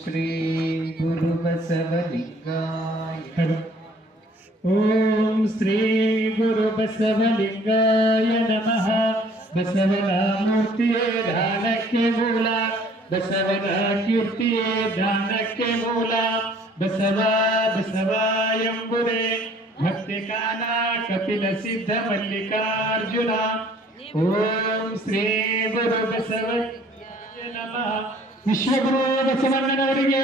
ಶ್ರೀ ಗುರು ಬಸವಲಿಂಗಾಯ ಓಂ ಶ್ರೀ ಗುರು ಬಸವಲಿಂಗಾಯ ನಮಃ. ಬಸವನ ಮೂರ್ತಿಯೇ ದಾನಕ್ಕೆ ಮೂಲ, ಬಸವನ ಕೀರ್ತಿಯೇ ದಾನಕ್ಕೆ ಮೂಲ. ಬಸವ ಬಸವ ಎಂಬುದೇ ಭಕ್ತಿ ಕಾಲ ಕಪಿಲ ಸಿದ್ಧ ಮಲ್ಲಿಕಾರ್ಜುನ. ಓಂ ಶ್ರೀ ಗುರು ಬಸವಲಿಂಗಾಯ ನಮಃ. ವಿಶ್ವಗುರು ಬಸವಣ್ಣನವರಿಗೆ,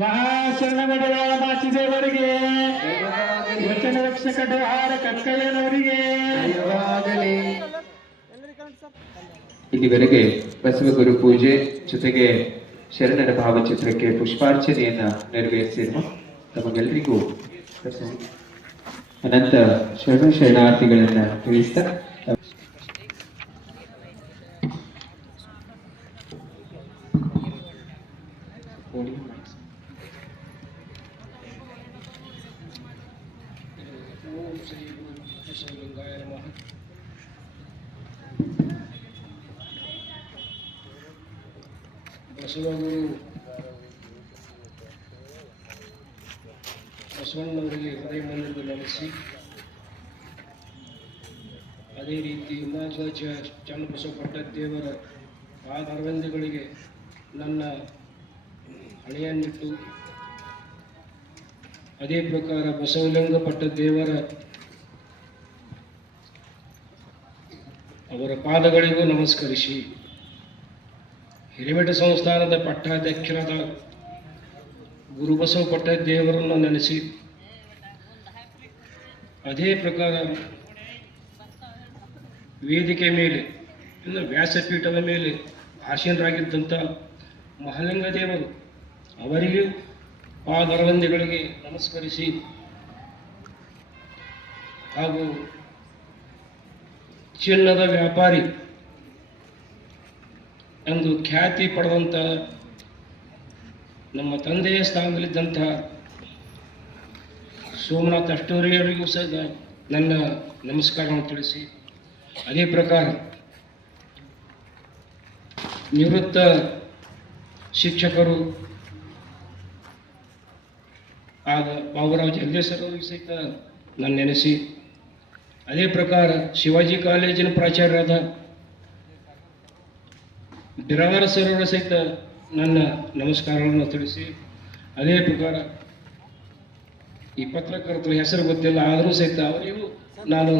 ಮಹಾಶರಣಮಠದ ಮಾಚಿದೇವರಿಗೆ, ವಚನ ರಕ್ಷಕ ಡೋಹಾರ ಕಕ್ಕಯ್ಯನವರಿಗೆ. ಇಲ್ಲಿವರೆಗೆ ಬಸವಗುರು ಪೂಜೆ ಜೊತೆಗೆ ಶರಣರ ಭಾವಚಿತ್ರಕ್ಕೆ ಪುಷ್ಪಾರ್ಚನೆಯನ್ನ ನೆರವೇರಿಸಿರುವ ತಮಗೆಲ್ಲರಿಗೂ ಅನಂತ ಶರಣಾರ್ಥಿಗಳನ್ನ ತಿಳಿಸ್ತಾ ಬಸವಗುರು ಬಸವಣ್ಣವರಿಗೆ ಹೃದಯ ಮಂದಿರದಲ್ಲಿ ನೆಲೆಸಿ, ಅದೇ ರೀತಿ ಮಹಾಧ್ವಜ ಚನ್ನಬಸವ ಪಟ್ಟದೇವರ ಪಾದಾರವಿಂದಗಳಿಗೆ ನನ್ನ ಹಣೆಯನ್ನಿಟ್ಟು, ಅದೇ ಪ್ರಕಾರ ಬಸವಲಿಂಗ ಪಟ್ಟದೇವರ ಅವರ ಪಾದಗಳಿಗೂ ನಮಸ್ಕರಿಸಿ, ಹಿರೇಮಠ ಸಂಸ್ಥಾನದ ಪಟ್ಟಾಧ್ಯಕ್ಷರಾದ ಗುರುಬಸವ ಪಟ್ಟದೇವರನ್ನು ನೆನೆಸಿ, ಅದೇ ಪ್ರಕಾರ ವೇದಿಕೆ ಮೇಲೆ ಇನ್ನು ವ್ಯಾಸಪೀಠದ ಮೇಲೆ ಆಸೀನರಾಗಿದ್ದಂಥ ಮಹಾಲಿಂಗ ದೇವರು ಅವರಿಗೂ ಪಾದಾರವಿಂದಗಳಿಗೆ ನಮಸ್ಕರಿಸಿ, ಹಾಗೂ ಚಿನ್ನದ ವ್ಯಾಪಾರಿ ಎಂದು ಖ್ಯಾತಿ ಪಡೆದಂಥ ನಮ್ಮ ತಂದೆಯ ಸ್ಥಾನದಲ್ಲಿದ್ದಂತಹ ಸೋಮನಾಥ್ ಅಷ್ಟೋರಿಯವರಿಗೂ ಸಹ ನನ್ನ ನಮಸ್ಕಾರವನ್ನು ತಿಳಿಸಿ, ಅದೇ ಪ್ರಕಾರ ನಿವೃತ್ತ ಶಿಕ್ಷಕರು ಆದ ಬಾಬುರಾವ್ ಜಗದೀಶರವರಿಗೂ ಸಹಿತ ನಾನು ನೆನೆಸಿ, ಅದೇ ಪ್ರಕಾರ ಶಿವಾಜಿ ಕಾಲೇಜಿನ ಪ್ರಾಚಾರ್ಯರಾದ ಬಿರಾದಾರ ಸರ್ ಸಹಿತ ನನ್ನ ನಮಸ್ಕಾರಗಳನ್ನು ತಿಳಿಸಿ, ಅದೇ ಪ್ರಕಾರ ಈ ಪತ್ರಕರ್ತರ ಹೆಸರು ಗೊತ್ತಿಲ್ಲ ಆದರೂ ಸಹಿತ ಅವರಿಗೂ ನಾನು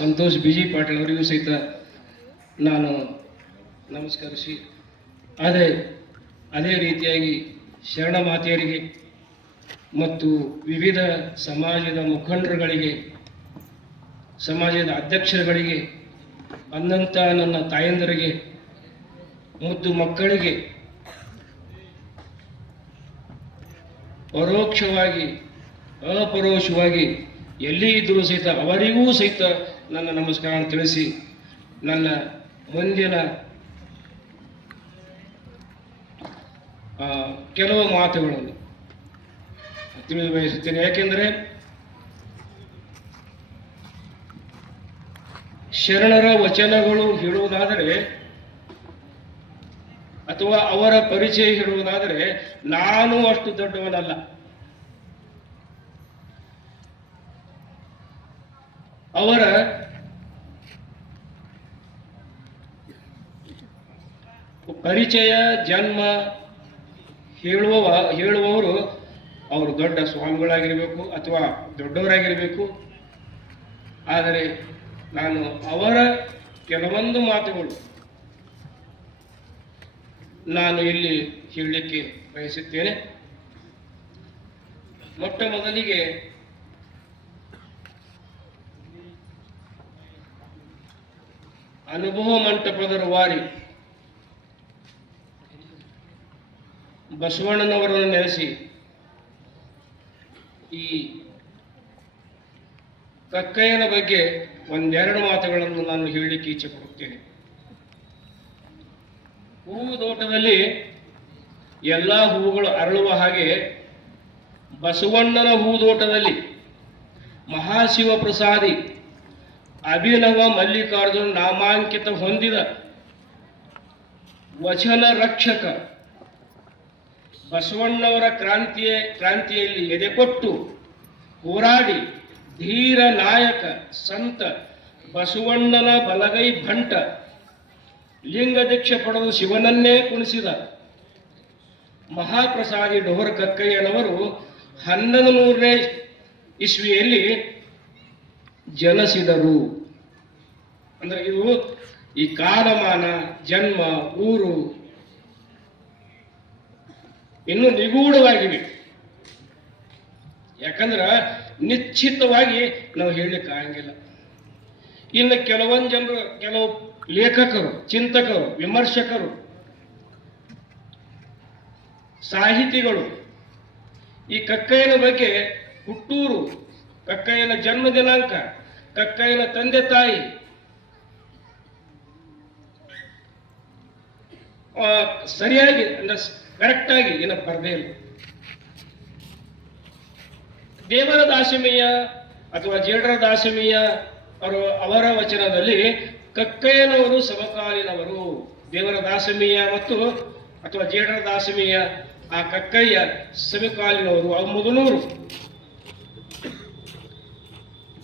ಸಂತೋಷ್ ಬಿಜಿ ಪಾಟೀಲ್ ಅವರಿಗೂ ಸಹಿತ ನಾನು ನಮಸ್ಕರಿಸಿ, ಅದೇ ರೀತಿಯಾಗಿ ಶರಣ ಮಾತೆಯರಿಗೆ ಮತ್ತು ವಿವಿಧ ಸಮಾಜದ ಮುಖಂಡರುಗಳಿಗೆ, ಸಮಾಜದ ಅಧ್ಯಕ್ಷರುಗಳಿಗೆ, ಅಂದಂಥ ನನ್ನ ತಾಯಂದರಿಗೆ, ಮುದ್ದು ಮಕ್ಕಳಿಗೆ ಪರೋಕ್ಷವಾಗಿ ಅಪರೋಕ್ಷವಾಗಿ ಎಲ್ಲಿ ಇದ್ದರೂ ಸಹಿತ ಅವರಿಗೂ ಸಹಿತ ನನ್ನ ನಮಸ್ಕಾರ ತಿಳಿಸಿ, ನನ್ನ ಮುಂದಿನ ಕೆಲವು ಮಾತುಗಳನ್ನು ತಿಳಿದು ಬಯಸುತ್ತೇನೆ. ಯಾಕೆಂದರೆ ಶರಣರ ವಚನಗಳು ಹೇಳುವುದಾದರೆ ಅಥವಾ ಅವರ ಪರಿಚಯ ಹೇಳುವುದಾದರೆ ನಾನು ಅಷ್ಟು ದೊಡ್ಡವನಲ್ಲ. ಅವರ ಪರಿಚಯ ಜನ್ಮ ಹೇಳುವವರು ಅವರು ದೊಡ್ಡ ಸ್ವಾಮಿಗಳಾಗಿರಬೇಕು ಅಥವಾ ದೊಡ್ಡವರಾಗಿರಬೇಕು. ಆದರೆ ನಾನು ಅವರ ಕೆಲವೊಂದು ಮಾತುಗಳು ನಾನು ಇಲ್ಲಿ ಹೇಳಲಿಕ್ಕೆ ಬಯಸುತ್ತೇನೆ. ಮೊಟ್ಟ ಮೊದಲಿಗೆ ಅನುಭವ ಮಂಟಪದ ರೂವಾರಿ ಬಸವಣ್ಣನವರನ್ನು ನೆನೆಸಿ ಈ ಕಕ್ಕಯ್ಯನ ಬಗ್ಗೆ ಒಂದೆರಡು ಮಾತುಗಳನ್ನು ನಾನು ಹೇಳಲಿಕ್ಕೆ ಇಚ್ಛೆ ಪಡುತ್ತೇನೆ. ಹೂವು ತೋಟದಲ್ಲಿ ಎಲ್ಲ ಹೂವುಗಳು ಅರಳುವ ಹಾಗೆ ಬಸವಣ್ಣನ ಹೂದೋಟದಲ್ಲಿ ಮಹಾಶಿವ ಪ್ರಸಾದಿ ಅಭಿನವ ಮಲ್ಲಿಕಾರ್ಜುನ ನಾಮಾಂಕಿತ ಹೊಂದಿದ ವಚನ ರಕ್ಷಕ, ಬಸವಣ್ಣವರ ಕ್ರಾಂತಿಯಲ್ಲಿ ಎದೆಕೊಟ್ಟು ಹೋರಾಡಿ ಧೀರ ನಾಯಕ ಸಂತ ಬಸವಣ್ಣನ ಬಲಗೈ ಭಂಟ, ಲಿಂಗ ದೀಕ್ಷೆ ಪಡೆದು ಶಿವನನ್ನೇ ಕುಣಿಸಿದ ಮಹಾಪ್ರಸಾದಿ ಡೋಹರ ಕಕ್ಕಯ್ಯನವರು 1100ನೇ ಇಸ್ವಿಯಲ್ಲಿ ಜನಿಸಿದರು. ಅಂದ್ರೆ ಇದು ಈ ಕಾಲಮಾನ, ಜನ್ಮ, ಊರು ಇನ್ನೂ ನಿಗೂಢವಾಗಿವೆ. ಯಾಕಂದ್ರ ನಿಶ್ಚಿತವಾಗಿ ನಾವು ಹೇಳಲಿಕ್ಕೆ ಆಗಂಗಿಲ್ಲ. ಇನ್ನು ಕೆಲವೊಂದು ಜನರು, ಕೆಲವು ಲೇಖಕರು, ಚಿಂತಕರು, ವಿಮರ್ಶಕರು, ಸಾಹಿತಿಗಳು ಈ ಕಕ್ಕಯ್ಯನ ಬಗ್ಗೆ ಹುಟ್ಟೂರು, ಕಕ್ಕಯ್ಯನ ಜನ್ಮ ದಿನಾಂಕ, ಕಕ್ಕಯ್ಯನ ತಂದೆ ತಾಯಿ ಸರಿಯಾಗಿ ಅಂದ್ರೆ ಕರೆಕ್ಟ್ ಆಗಿ ಏನ ಬರದೇ ಇಲ್ಲ. ದೇವರ ದಾಸಮೀಯ ಅಥವಾ ಜೇಡರ ದಾಸಮೀಯ ಅವರ ವಚನದಲ್ಲಿ ಕಕ್ಕಯ್ಯನವರು ಸಮಕಾಲೀನವರು. ದೇವರ ದಾಸಮೀಯ ಮತ್ತು ಅಥವಾ ಜೇಡರ ದಾಸಮೀಯ, ಆ ಕಕ್ಕಯ್ಯ ಸಮಕಾಲೀನವರು. ಅವು ಮುದನೂರು.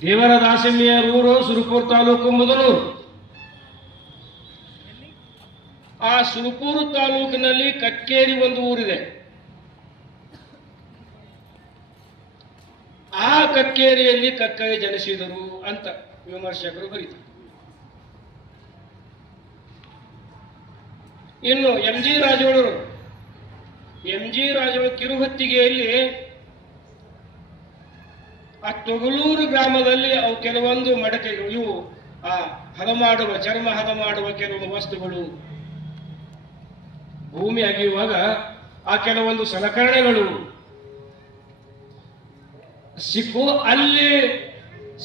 ದೇವರ ದಾಸಮೀಯ ಊರು ಸುರಪುರ ತಾಲೂಕು ಮುದನೂರು. ಆ ಸುರಪುರ ತಾಲೂಕಿನಲ್ಲಿ ಕಕ್ಕೇರಿ ಒಂದು ಊರಿದೆ. ಆ ಕಕ್ಕೇರಿಯಲ್ಲಿ ಕಕ್ಕಯ್ಯ ಜನಿಸಿದರು ಅಂತ ವಿಮರ್ಶಕರು ಬರೀತಾರೆ. ಇನ್ನು ಎಂ ಜಿ ರಾಜೋಳರು ಕಿರುಹೊತ್ತಿಗೆಯಲ್ಲಿ ಆ ತೊಗಲೂರು ಗ್ರಾಮದಲ್ಲಿ ಅವು ಕೆಲವೊಂದು ಮಡಕೆಗಳು, ಇವು ಆ ಚರ್ಮ ಹದ ಮಾಡುವ ಕೆಲವೊಂದು ವಸ್ತುಗಳು, ಭೂಮಿ ಅಗೆಯುವಾಗ ಆ ಕೆಲವೊಂದು ಸಲಕರಣೆಗಳು ಅಲ್ಲಿ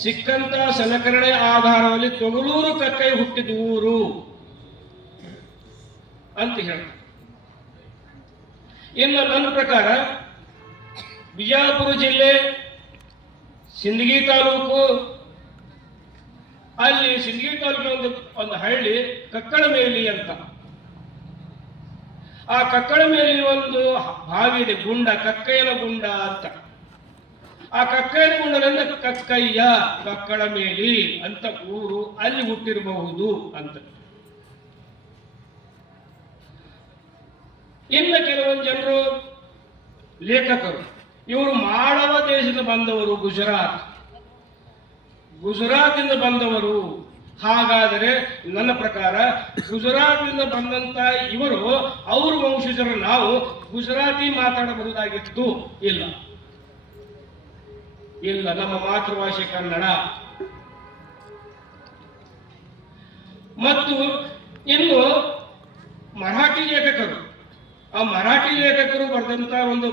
ಸಿಕ್ಕಂತ ಸಲಕರಣೆ ಆಧಾರದಲ್ಲಿ ತೊಗಲೂರು ಕಕ್ಕಯ್ಯ ಹುಟ್ಟಿದ ಊರು ಅಂತ ಹೇಳ್ತಾರೆ. ಇನ್ನು ನನ್ನ ಪ್ರಕಾರ ಬಿಜಾಪುರ ಜಿಲ್ಲೆ ಸಿಂದಗಿ ತಾಲೂಕು, ಅಲ್ಲಿ ಸಿಂದಗಿ ತಾಲೂಕಿನ ಒಂದು ಹಳ್ಳಿ ಕಕ್ಕಳಮೇಲಿ ಅಂತ. ಆ ಕಕ್ಕಳಮೇಲಿ ಒಂದು ಬಾವಿ ಇದೆ, ಗುಂಡ, ಕಕ್ಕಯ್ಯನ ಗುಂಡ ಅಂತ. ಆ ಕಕ್ಕಯ್ಯನ ಗುಂಡದಿಂದ ಕಕ್ಕಯ್ಯ, ಕಕ್ಕಳಮೇಲಿ ಅಂತ ಊರು, ಅಲ್ಲಿ ಹುಟ್ಟಿರಬಹುದು ಅಂತ. ಇನ್ನು ಕೆಲವೊಂದು ಜನರು ಲೇಖಕರು, ಇವರು ಮಾಳವ ದೇಶದಿಂದ ಬಂದವರು, ಗುಜರಾತಿಂದ ಬಂದವರು. ಹಾಗಾದರೆ ನನ್ನ ಪ್ರಕಾರ ಗುಜರಾತಿಂದ ಬಂದಂತ ಇವರು, ಅವ್ರ ವಂಶಜರು ನಾವು ಗುಜರಾತಿ ಮಾತಾಡಬಹುದಾಗಿತ್ತು. ಇಲ್ಲ, ನಮ್ಮ ಮಾತೃಭಾಷೆ ಕನ್ನಡ. ಮತ್ತು ಇನ್ನು ಮರಾಠಿ ಲೇಖಕರು, ಆ ಮರಾಠಿ ಲೇಖಕರು ಬರೆದಂತ ಒಂದು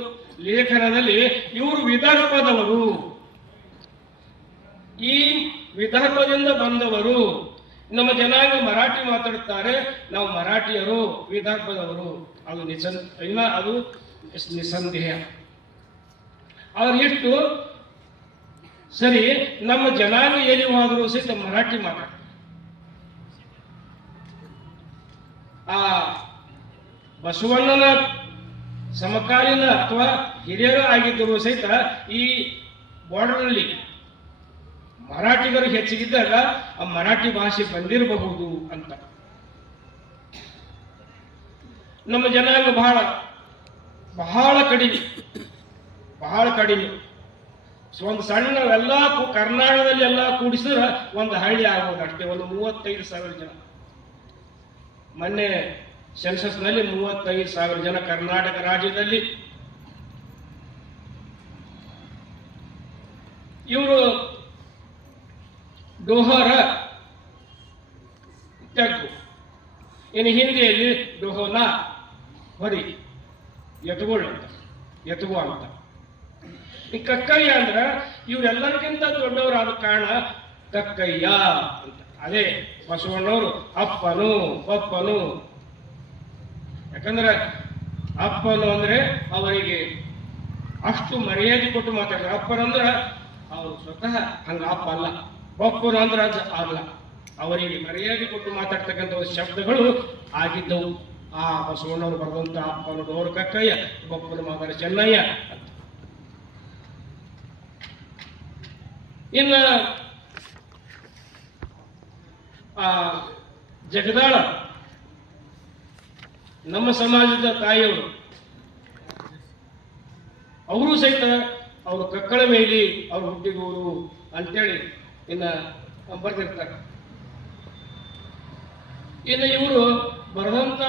ಲೇಖನದಲ್ಲಿ ಇವರು ವಿದರ್ಭದವರು, ಈ ವಿದರ್ಭದಿಂದ ಬಂದವರು. ನಮ್ಮ ಜನಾಂಗ ಮರಾಠಿ ಮಾತಾಡುತ್ತಾರೆ, ನಾವು ಮರಾಠಿಯರು, ವಿದರ್ಭದವರು. ಅದು ಅದು ನಿಸ್ಸಂದೇಹ. ಅವ್ರು ಎಷ್ಟು ಸರಿ, ನಮ್ಮ ಜನಾಂಗ ಎಲ್ಲಿ ಹೋದರೂ ಸಹಿತ ಮರಾಠಿ ಮಾತಾಡ್ತಾರೆ. ಆ ಬಸವಣ್ಣನ ಸಮಕಾಲೀನ ಅಥವಾ ಹಿರಿಯರು ಆಗಿದ್ದರೂ ಸಹಿತ ಈ ಬಾರ್ಡರ್ನಲ್ಲಿ ಮರಾಠಿಗರು ಹೆಚ್ಚಿಗಿದ್ದಾಗ ಆ ಮರಾಠಿ ಭಾಷೆ ಬಂದಿರಬಹುದು ಅಂತ. ನಮ್ಮ ಜನಾಂಗ ಬಹಳ ಕಡಿಮೆ. ಒಂದು ಸಣ್ಣ ಎಲ್ಲ ಕರ್ನಾಟಕದಲ್ಲಿ ಎಲ್ಲ ಕೂಡಿಸಿದ್ರೆ ಒಂದು ಹಳ್ಳಿ ಆಗ್ಬೋದು ಅಷ್ಟೇ, ಒಂದು 35,000 ಜನ. ಮೊನ್ನೆ ಸೆನ್ಸಸ್ನಲ್ಲಿ 35,000 ಜನ ಕರ್ನಾಟಕ ರಾಜ್ಯದಲ್ಲಿ. ಇವರು ಡೋಹರ ತೆಗ್ಗು, ಇನ್ನು ಹಿಂದಿಯಲ್ಲಿ ಡೋಹನ ಹೊರಿ, ಎತ್ತುಗೋ ಅಂತ. ಈ ಕಕ್ಕಯ್ಯ ಅಂದ್ರ ಇವರೆಲ್ಲರಿಗಿಂತ ದೊಡ್ಡವರಾದ ಕಾರಣ ಕಕ್ಕಯ್ಯ ಅಂತ. ಅದೇ ಬಸವಣ್ಣವರು ಅಪ್ಪನು ಪಪ್ಪನು. ಯಾಕಂದ್ರೆ ಅಪ್ಪನು ಅಂದ್ರೆ ಅವರಿಗೆ ಅಷ್ಟು ಮರ್ಯಾದೆ ಕೊಟ್ಟು ಮಾತಾಡ್ತಾರೆ. ಅಪ್ಪನಂದ್ರ ಅವರು ಸ್ವತಃ ಹಂಗ ಅಪ್ಪ ಅಲ್ಲ, ಪಪ್ಪನು ಅಂದ್ರ ಅಲ್ಲ, ಅವರಿಗೆ ಮರ್ಯಾದೆ ಕೊಟ್ಟು ಮಾತಾಡ್ತಕ್ಕಂಥ ಶಬ್ದಗಳು ಆಗಿದ್ದವು. ಆ ಬಸವಣ್ಣವರು ಬರೆದಂತ ಅಪ್ಪನ ಡೋರು ಕಕ್ಕಯ್ಯ, ಬಪ್ಪನ ಮಗನ ಚೆನ್ನಯ್ಯ ಅಂತ. ಇನ್ನ ಆ ಜಗದಾಳ ನಮ್ಮ ಸಮಾಜದ ತಾಯಿಯವರು, ಅವರು ಸಹಿತ ಅವರು ಕಕ್ಕಳ ಮೇಲಿ ಅವ್ರು ಹುಟ್ಟಿದವರು ಅಂತೇಳಿ ಇನ್ನ ಬರ್ತಿರ್ತಾರೆ. ಇನ್ನು ಇವರು ಬರೆದಂತ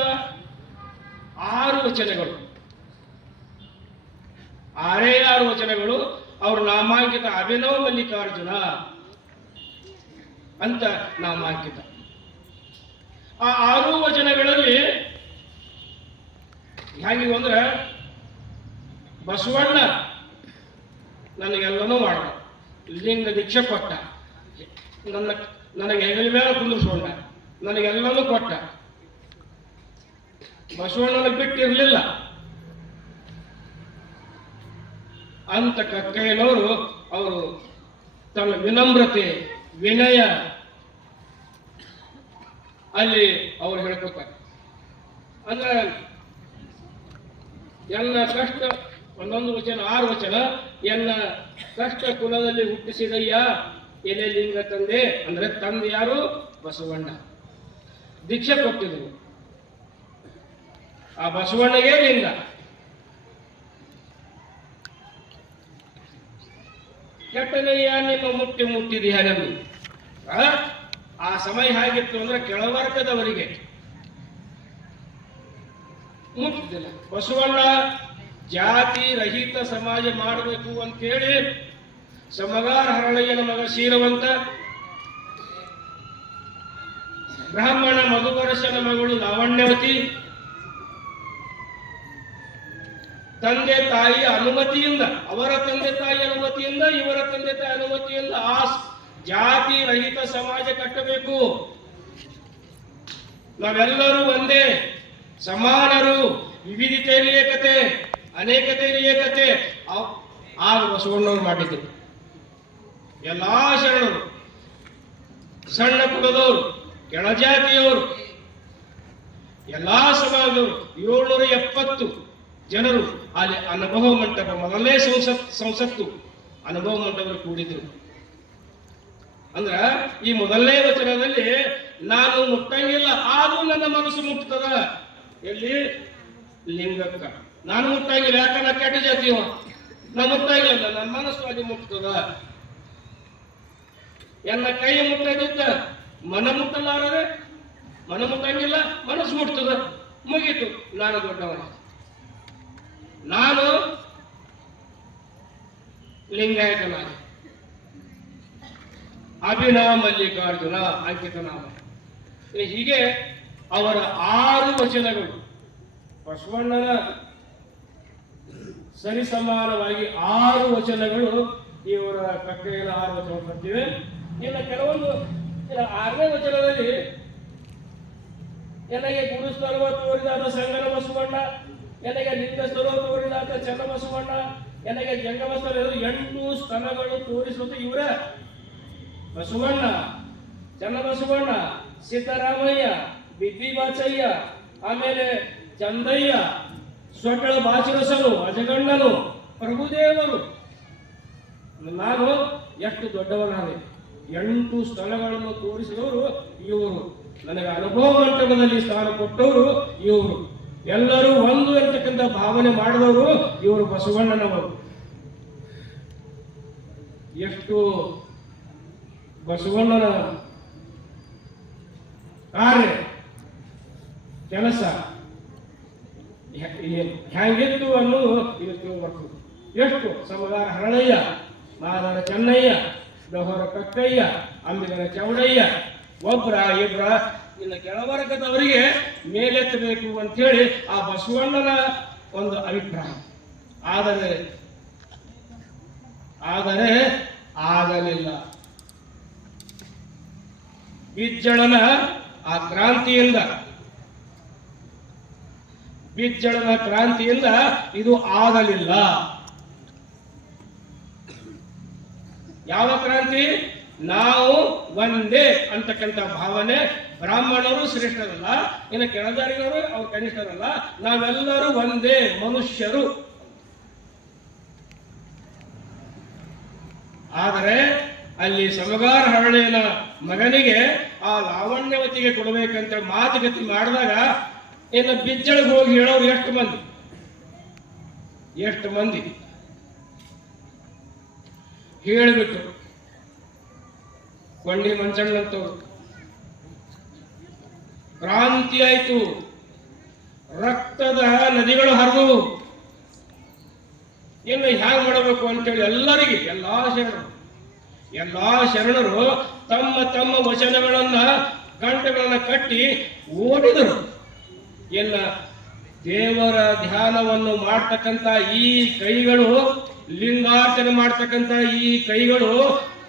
6 ವಚನಗಳು, 6 ವಚನಗಳು ಅವ್ರ ನಾಮಾಂಕಿತ ಅಭಿನವ ಮಲ್ಲಿಕಾರ್ಜುನ ಅಂತ ನಾಮಾಂಕಿತ. ಆ 6 ವಚನಗಳಲ್ಲಿ ಹೇಗಿವು ಅಂದ್ರೆ, ಬಸವಣ್ಣ ನನಗೆಲ್ಲನೂ ಮಾಡ, ಲಿಂಗ ದೀಕ್ಷೆ ಕೊಟ್ಟ, ನನಗೆ ಹೆಗಲ ಮೇಲೆ ಕುಂದಿಸ್ಕೊಂಡ, ನನಗೆಲ್ಲನೂ ಕೊಟ್ಟ, ಬಸವಣ್ಣನ ಬಿಟ್ಟಿರಲಿಲ್ಲ ಅಂತ ಕಕ್ಕಯ್ಯನವರು ಅವರು ತನ್ನ ವಿನಮ್ರತೆ ವಿನಯ ಅಲ್ಲಿ ಅವ್ರು ಹೇಳ್ಕೊತಾರೆ. ಅಂದ್ರೆ ಎಲ್ಲ ಕಷ್ಟ, ಒಂದೊಂದು ವಚನ 6 ವಚನ, ಎನ್ನ ಕಷ್ಟ ಕುಲದಲ್ಲಿ ಹುಟ್ಟಿಸಿದಯ್ಯ ಎಲೆ ಲಿಂಗ ತಂದೆ ಅಂದ್ರೆ ತಂದೆ ಯಾರು? ಬಸವಣ್ಣ. ದೀಕ್ಷೆ ಕೊಟ್ಟಿದ್ರು, ಆ ಬಸವಣ್ಣಗೆ ಲಿಂಗ. ಕೆಟ್ಟನಯ್ಯ ನಿಮ್ಮ ಮುಟ್ಟಿದೀಯ ನಮ್ಗೆ. ಆ ಸಮಯ ಹೇಗಿತ್ತು ಅಂದ್ರೆ ಕೆಳವರ್ಗದವರಿಗೆ ಮುಟ್ಟಿದ್ದಿಲ್ಲ. ಬಸವಣ್ಣ ಜಾತಿ ರಹಿತ ಸಮಾಜ ಮಾಡಬೇಕು ಅಂತ ಹೇಳಿ ಸಮಗಾರ ಹರಳಯ್ಯನ ಮಗ ಶೀಲವಂತ, ಬ್ರಾಹ್ಮಣ ಮಧುವರಸನ ಮಗಳು ಲಾವಣ್ಯವತಿ, ತಂದೆ ತಾಯಿ ಅನುಮತಿಯಿಂದ, ಅವರ ತಂದೆ ತಾಯಿ ಅನುಮತಿಯಿಂದ, ಇವರ ತಂದೆ ತಾಯಿ ಅನುಮತಿಯಿಂದ ಆ ಜಾತಿ ರಹಿತ ಸಮಾಜ ಕಟ್ಟಬೇಕು, ನಾವೆಲ್ಲರೂ ಒಂದೇ, ಸಮಾನರು, ವಿವಿಧತೆಯಲ್ಲಿ ಏಕತೆ, ಅನೇಕತೆಯಲ್ಲಿ ಏಕತೆ. ಆಗ ಬಸವಣ್ಣವರು ಮಾಡಿದ್ರು. ಎಲ್ಲಾ ಶರಣರು, ಸಣ್ಣ ಕುಲದವರು, ಕೆಳಜಾತಿಯವರು, ಎಲ್ಲಾ ಸಮಾಜದವರು 770 ಜನರು ಅಲ್ಲಿ ಅನುಭವ ಮಂಟಪ, ಮೊದಲನೇ ಸಂಸತ್ತು ಅನುಭವ ಮಂಟಪ ಕೂಡಿದ್ರು. ಅಂದ್ರ ಈ ಮೊದಲನೇ ವಚನದಲ್ಲಿ ನಾನು ಮುಟ್ಟಂಗಿಲ್ಲ, ಆದ್ರೂ ನನ್ನ ಮನಸ್ಸು ಮುಟ್ತದ. ಎಲ್ಲಿ? ಲಿಂಗಕ್ಕ. ನಾನು ಮುಟ್ಟಂಗಿಲ್ಲ, ಯಾಕಂದ್ರೆ ಕೆಟ್ಟ ಜಾತಿಯವ, ನಾನು ಮುಟ್ಟಂಗಿಲ್ಲ, ನನ್ನ ಮನಸ್ಸು ಅಲ್ಲಿ ಮುಟ್ತದ. ಎನ್ನ ಕೈ ಮುಟ್ಟದಿದ್ದ ಮನ ಮುಟ್ಟಲಾರದೆ, ಮನ ಮುಟ್ಟಂಗಿಲ್ಲ, ಮನಸ್ಸು ಮುಟ್ತದ, ಮುಗೀತು, ನಾನು ದೊಡ್ಡವನ, ನಾನು ಲಿಂಗಾಯತನ. ಅಭಿನವ ಮಲ್ಲಿಕಾರ್ಜುನ ಅಂಕಿತ ನಾಮ. ಹೀಗೆ ಅವರ 6 ವಚನಗಳು ಬಸವಣ್ಣನ ಸರಿಸಮಾನವಾಗಿ 6 ವಚನಗಳು ಇವರ ಕಕ್ಕಯ್ಯನ 6 ವಚನ ಬರ್ತಿವೆ. ಇನ್ನು ಕೆಲವೊಂದು 6ನೇ ವಚನದಲ್ಲಿ ನನಗೆ ಗುರುಸ್ಥಳವ ತೋರಿದಾದ ಸಂಗನ ಬಸವಣ್ಣ, ನನಗೆ ಲಿಂಗ ಸ್ಥಳ ತೋರಿದಾದ ಚನ್ನ ಬಸವಣ್ಣ, ನನಗೆ ಜಂಗಮ ಸ್ಥಳ 8 ಸ್ಥಳಗಳು ತೋರಿಸುವುದು ಇವರ ಬಸವಣ್ಣ, ಚನ್ನ ಬಸವಣ್ಣ, ಸಿದ್ದರಾಮಯ್ಯ, ಬಿದ್ದಿ ಬಾಚಯ್ಯ, ಆಮೇಲೆ ಚಂದಯ್ಯ, ಸ್ವಕಳ ಬಾಚಿರಸನು, ಅಜಗಣ್ಣನು, ಪ್ರಭುದೇವರು. ನಾನು ಎಷ್ಟು ದೊಡ್ಡವನಾದೆ, 8 ಸ್ಥಳಗಳನ್ನು ತೋರಿಸಿದವರು ಇವರು, ನನಗೆ ಅನುಭವ ಮಂಟಪದಲ್ಲಿ ಸ್ಥಾನ ಕೊಟ್ಟವರು ಇವರು, ಎಲ್ಲರೂ ಒಂದು ಅಂತಕ್ಕಂಥ ಭಾವನೆ ಮಾಡಿದವರು ಇವರು ಬಸವಣ್ಣನವರು. ಎಷ್ಟು ಬಸವಣ್ಣನ ಕಾರ್ಯ ಕೆಲಸ ಹ್ಯಾಂಗಿತ್ತು ಅನ್ನೋದು ಇವತ್ತು ಬರ್ತದೆ. ಎಷ್ಟು ಸಮಗಾರ ಹರಳಯ್ಯ, ಮಾದರ ಚೆನ್ನಯ್ಯ, ಡೋಹರ ಕಕ್ಕಯ್ಯ, ಅಂಬಿಗರ ಚೌಡಯ್ಯ, ಒಬ್ರ ಇಬ್ರ, ಇನ್ನು ಕೆಳವರ್ಗದವರಿಗೆ ಮೇಲೆತ್ತಬೇಕು ಅಂತೇಳಿ ಆ ಬಸವಣ್ಣನ ಒಂದು ಅಭಿಪ್ರಾಯ. ಆದರೆ ಆಗಲಿಲ್ಲ. ಬಿಜ್ಜಳನ ಆ ಕ್ರಾಂತಿಯಿಂದ ಇದು ಆಗಲಿಲ್ಲ. ಯಾವ ಕ್ರಾಂತಿ? ನಾವು ಒಂದೇ ಅಂತಕ್ಕಂಥ ಭಾವನೆ ಬ್ರಾಹ್ಮಣರು ಶ್ರೇಷ್ಠರಲ್ಲ, ಇನ್ನು ಕೆಳಜಾರಿನವರು ಅವ್ರು ಕನಿಷ್ಠರಲ್ಲ, ನಾವೆಲ್ಲರೂ ಒಂದೇ ಮನುಷ್ಯರು. ಆದರೆ ಅಲ್ಲಿ ಸಮಗಾರ ಹರಳೆಯನ ಮಗನಿಗೆ ಆ ಲಾವಣ್ಯವತಿಗೆ ಕೊಡಬೇಕಂತ ಮಾತುಕತೆ ಮಾಡಿದಾಗ ಇನ್ನು ಬಿಜ್ಜಳಿಗೆ ಹೋಗಿ ಹೇಳೋರು ಎಷ್ಟು ಮಂದಿ ಹೇಳಿಬಿಟ್ಟು ಕೊಂಡಿ ಮಂಚಣ್ಣಂತವ್ರು ಕ್ರಾಂತಿ ಆಯ್ತು, ರಕ್ತದ ನದಿಗಳು ಹರಿದು. ಇನ್ನು ಹ್ಯಾಂಗ್ ಮಾಡಬೇಕು ಅಂತೇಳಿ ಎಲ್ಲಾ ಶರಣರು ತಮ್ಮ ತಮ್ಮ ವಚನಗಳನ್ನ ಗಂಟೆಗಳನ್ನ ಕಟ್ಟಿ ಓಡಿದರು. ಎಲ್ಲ ದೇವರ ಧ್ಯಾನವನ್ನು ಮಾಡ್ತಕ್ಕಂಥ ಈ ಕೈಗಳು, ಲಿಂಗಾರ್ಚನೆ ಮಾಡ್ತಕ್ಕಂಥ ಈ ಕೈಗಳು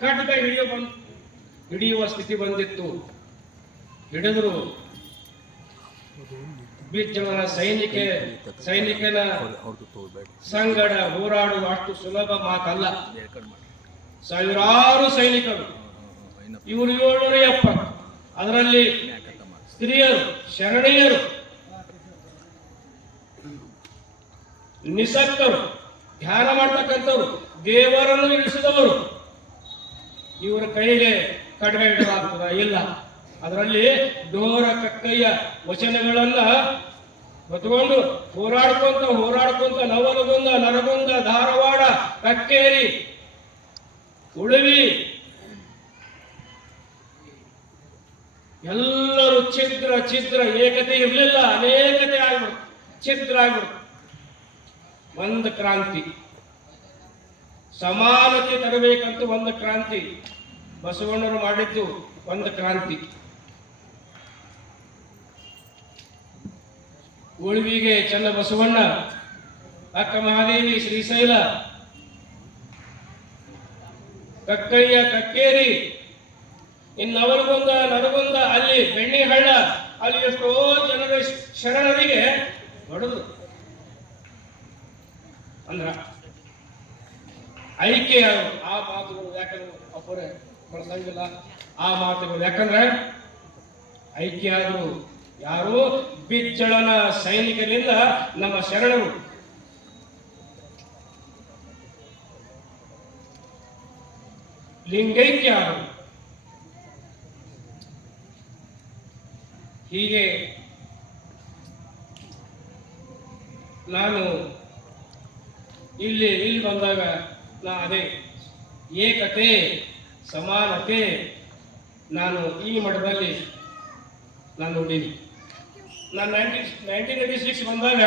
ಖಡ್ಗ ಹಿಡಿಯುವ ಸ್ಥಿತಿ ಬಂದಿತ್ತು. ಹಿಡಿದ್ರು. ಬಿಜ್ಜಳನ ಸೈನಿಕನ ಸಂಗಡ ಹೋರಾಡುವ ಅಷ್ಟು ಸುಲಭ ಮಾತಲ್ಲ. ಸಾವಿರಾರು ಸೈನಿಕರು, ಇವರು 770, ಅದರಲ್ಲಿ ಸ್ತ್ರೀಯರು, ಶರಣೀಯರು, ನಿಸಕ್ತರು, ಧ್ಯಾನ ಮಾಡ್ತಕ್ಕಂಥವ್ರು, ದೇವರನ್ನು ಇಳಿಸಿದವರು, ಇವರ ಕೈಗೆ ಖಡ್ಗ ಇಡಲಾಗ್ತದ? ಇಲ್ಲ. ಅದರಲ್ಲಿ ಡೋರ ಕಕ್ಕಯ್ಯ ವಚನಗಳನ್ನ ಹೊತ್ಕೊಂಡು ಹೋರಾಡ್ಕೊಂತ ನವಲಗುಂದ, ನರಗುಂದ, ಧಾರವಾಡ, ಕಕ್ಕೇರಿ, ಉಳುವಿ ಎಲ್ಲರೂ ಛಿದ್ರ ಏಕತೆ ಇರಲಿಲ್ಲ, ಅನೇಕತೆ ಆಗ್ಬಿಡ್ತು, ಛಿದ್ರ ಆಗ್ಬಿಡ್ತು. ಒಂದು ಕ್ರಾಂತಿ, ಸಮಾನತೆ ತರಬೇಕಂತ ಒಂದು ಕ್ರಾಂತಿ, ಬಸವಣ್ಣರು ಮಾಡಿದ್ದು ಒಂದು ಕ್ರಾಂತಿ. ಉಳುವಿಗೆ ಚನ್ನ ಬಸವಣ್ಣ, ಅಕ್ಕ ಮಹಾದೇವಿ ಶ್ರೀಶೈಲ, ಕಕ್ಕಯ್ಯ ಕಕ್ಕೇರಿ, ನವಲಗುಂದ, ನರಗುಂದ, ಅಲ್ಲಿ ಬೆಣ್ಣಿಹಳ್ಳ, ಅಲ್ಲಿ ಎಷ್ಟೋ ಜನರ ಶರಣರಿಗೆ ಹೊಡೆದು ಅಂದ್ರ ಐಕ್ಯ. ಆ ಮಾತುಗಳು ಯಾಕಂದ್ರೆ ಅಪ್ಪರೇ ಬಳಸಂಗಿಲ್ಲ, ಆ ಮಾತುಗಳು ಯಾಕಂದ್ರೆ ಐಕ್ಯ ಆದ್ರು. ಯಾರು? ಬಿಜ್ಜಳನ ಸೈನಿಕರಿಂದ ನಮ್ಮ ಶರಣರು. ಲಿಂಗೈಕ್ಯ ಆದರು. ಹೀಗೆ ನಾನು ಇಲ್ಲಿ ಬಂದಾಗ ಅದೇ ಏಕತೆ, ಸಮಾನತೆ ನಾನು ಈ ಮಠದಲ್ಲಿ ನಾನು ನೋಡೀನಿ. ನಾನು 1986 ಬಂದಾಗ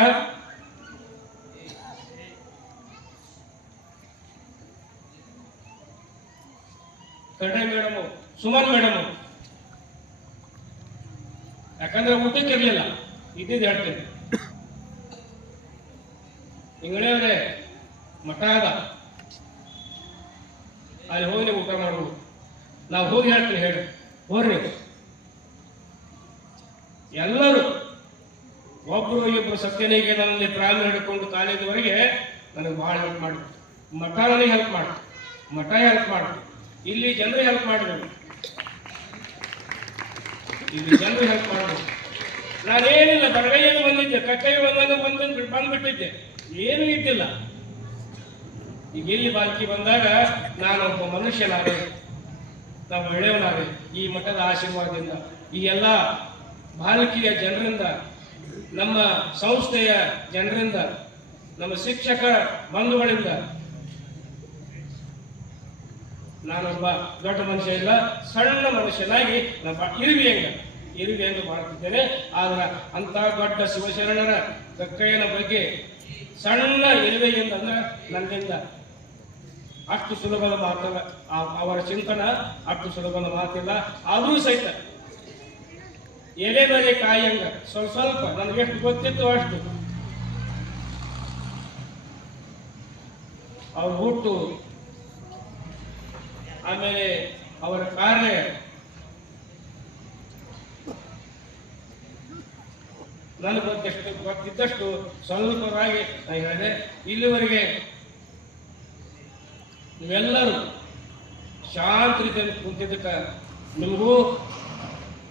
ಕಡೆ ಮೇಡಮು, ಸುಮನ್ ಮೇಡಮು, ಯಾಕಂದ್ರೆ ಊಟಕ್ಕೆ ಇರಲಿಲ್ಲ, ಇದ್ದಿದ್ದು ಹೇಳ್ತೇನೆ. ಇಂಗಳೇವ್ರೆ ಮಠ ಅದ, ಅಲ್ಲಿ ಹೋಗಿ ಊಟ ಮಾಡ್ಬೋದು. ನಾವು ಹೋಗಿ ಹೇಳ್ತೀನಿ, ಹೇಳಿ ಹೋಗ್ರಿ. ಎಲ್ಲರೂ ಒಬ್ರು ಇಬ್ರು ಸತ್ಯನಿಗೆ ನನ್ನಲ್ಲಿ ಪ್ರಾಣ ಹಿಡ್ಕೊಂಡು ಕಾಲೇಜುವರೆಗೆ ನನಗೆ ಭಾಳ ಹೆಲ್ಪ್ ಮಾಡಿ, ಮಠ ನನಗೆ ಹೆಲ್ಪ್ ಮಾಡಿ, ಮಠ ಹೆಲ್ಪ್ ಮಾಡಿ, ಇಲ್ಲಿ ಜನರಿಗೆ ಹೆಲ್ಪ್ ಮಾಡಿದ್ರು, ಇಲ್ಲಿ ಜನರಿಗೆ ಹೆಲ್ಪ್ ಮಾಡಿದ್ರು. ನಾನೇನಿಲ್ಲ, ಬಡಗೈಯಲ್ಲಿ ಬಂದಿದ್ದೆ, ಕಕ್ಕೈ ಬಂದ್ಬಿಟ್ಟಿದ್ದೆ, ಏನೂ ಇದ್ದಿಲ್ಲ. ಈಗ ಇಲ್ಲಿ ಬಾಲ್ಕಿ ಬಂದಾಗ ನಾನೊಬ್ಬ ಮನುಷ್ಯನಾದೆ, ನಾವು ಒಳ್ಳೆಯವನಾದೆ ಈ ಮಠದ ಆಶೀರ್ವಾದದಿಂದ, ಈ ಎಲ್ಲ ಬಾಲಕಿಯ ಜನರಿಂದ, ನಮ್ಮ ಸಂಸ್ಥೆಯ ಜನರಿಂದ, ನಮ್ಮ ಶಿಕ್ಷಕ ಬಂಧುಗಳಿಂದ ನಾನೊಬ್ಬ ದೊಡ್ಡ ಮನುಷ್ಯ ಇಲ್ಲ, ಸಣ್ಣ ಮನುಷ್ಯನಾಗಿ ನಮ್ಮ ಇರುವೆಯನ್ನು ಮಾಡುತ್ತಿದ್ದೇನೆ. ಆದ್ರೆ ಅಂತ ದೊಡ್ಡ ಶಿವಶರಣರ ಕಕ್ಕಯ್ಯನ ಬಗ್ಗೆ ಸಣ್ಣ ಇರುವೆಯಿಂದ ಅಂದ್ರೆ ನನ್ನಿಂದ ಅಷ್ಟು ಸುಲಭದ ಮಾತಲ್ಲ, ಅವರ ಚಿಂತನ ಅಷ್ಟು ಸುಲಭದ ಮಾತಿಲ್ಲ. ಆದರೂ ಸಹಿತ ಎಲೆ ಮೇಲೆ ಕಾಯಂಗ ಸ್ವಲ್ಪ ನನಗೆ ಎಷ್ಟು ಗೊತ್ತಿತ್ತು ಅಷ್ಟು ಅವ್ರ ಹುಟ್ಟು, ಆಮೇಲೆ ಅವರ ಕಾರ್ಯ, ನನಗೆ ಗೊತ್ತಿದ್ದಷ್ಟು ಸ್ವಲ್ಪವಾಗಿ ನಾನು ಹೇಳಿದೆ. ಇಲ್ಲಿವರೆಗೆ ನೀವೆಲ್ಲರೂ ಶಾಂತ ರೀತಿಯಲ್ಲಿ ಕುಂತಿದ್ದಕ್ಕೆ ನಿಮಗೂ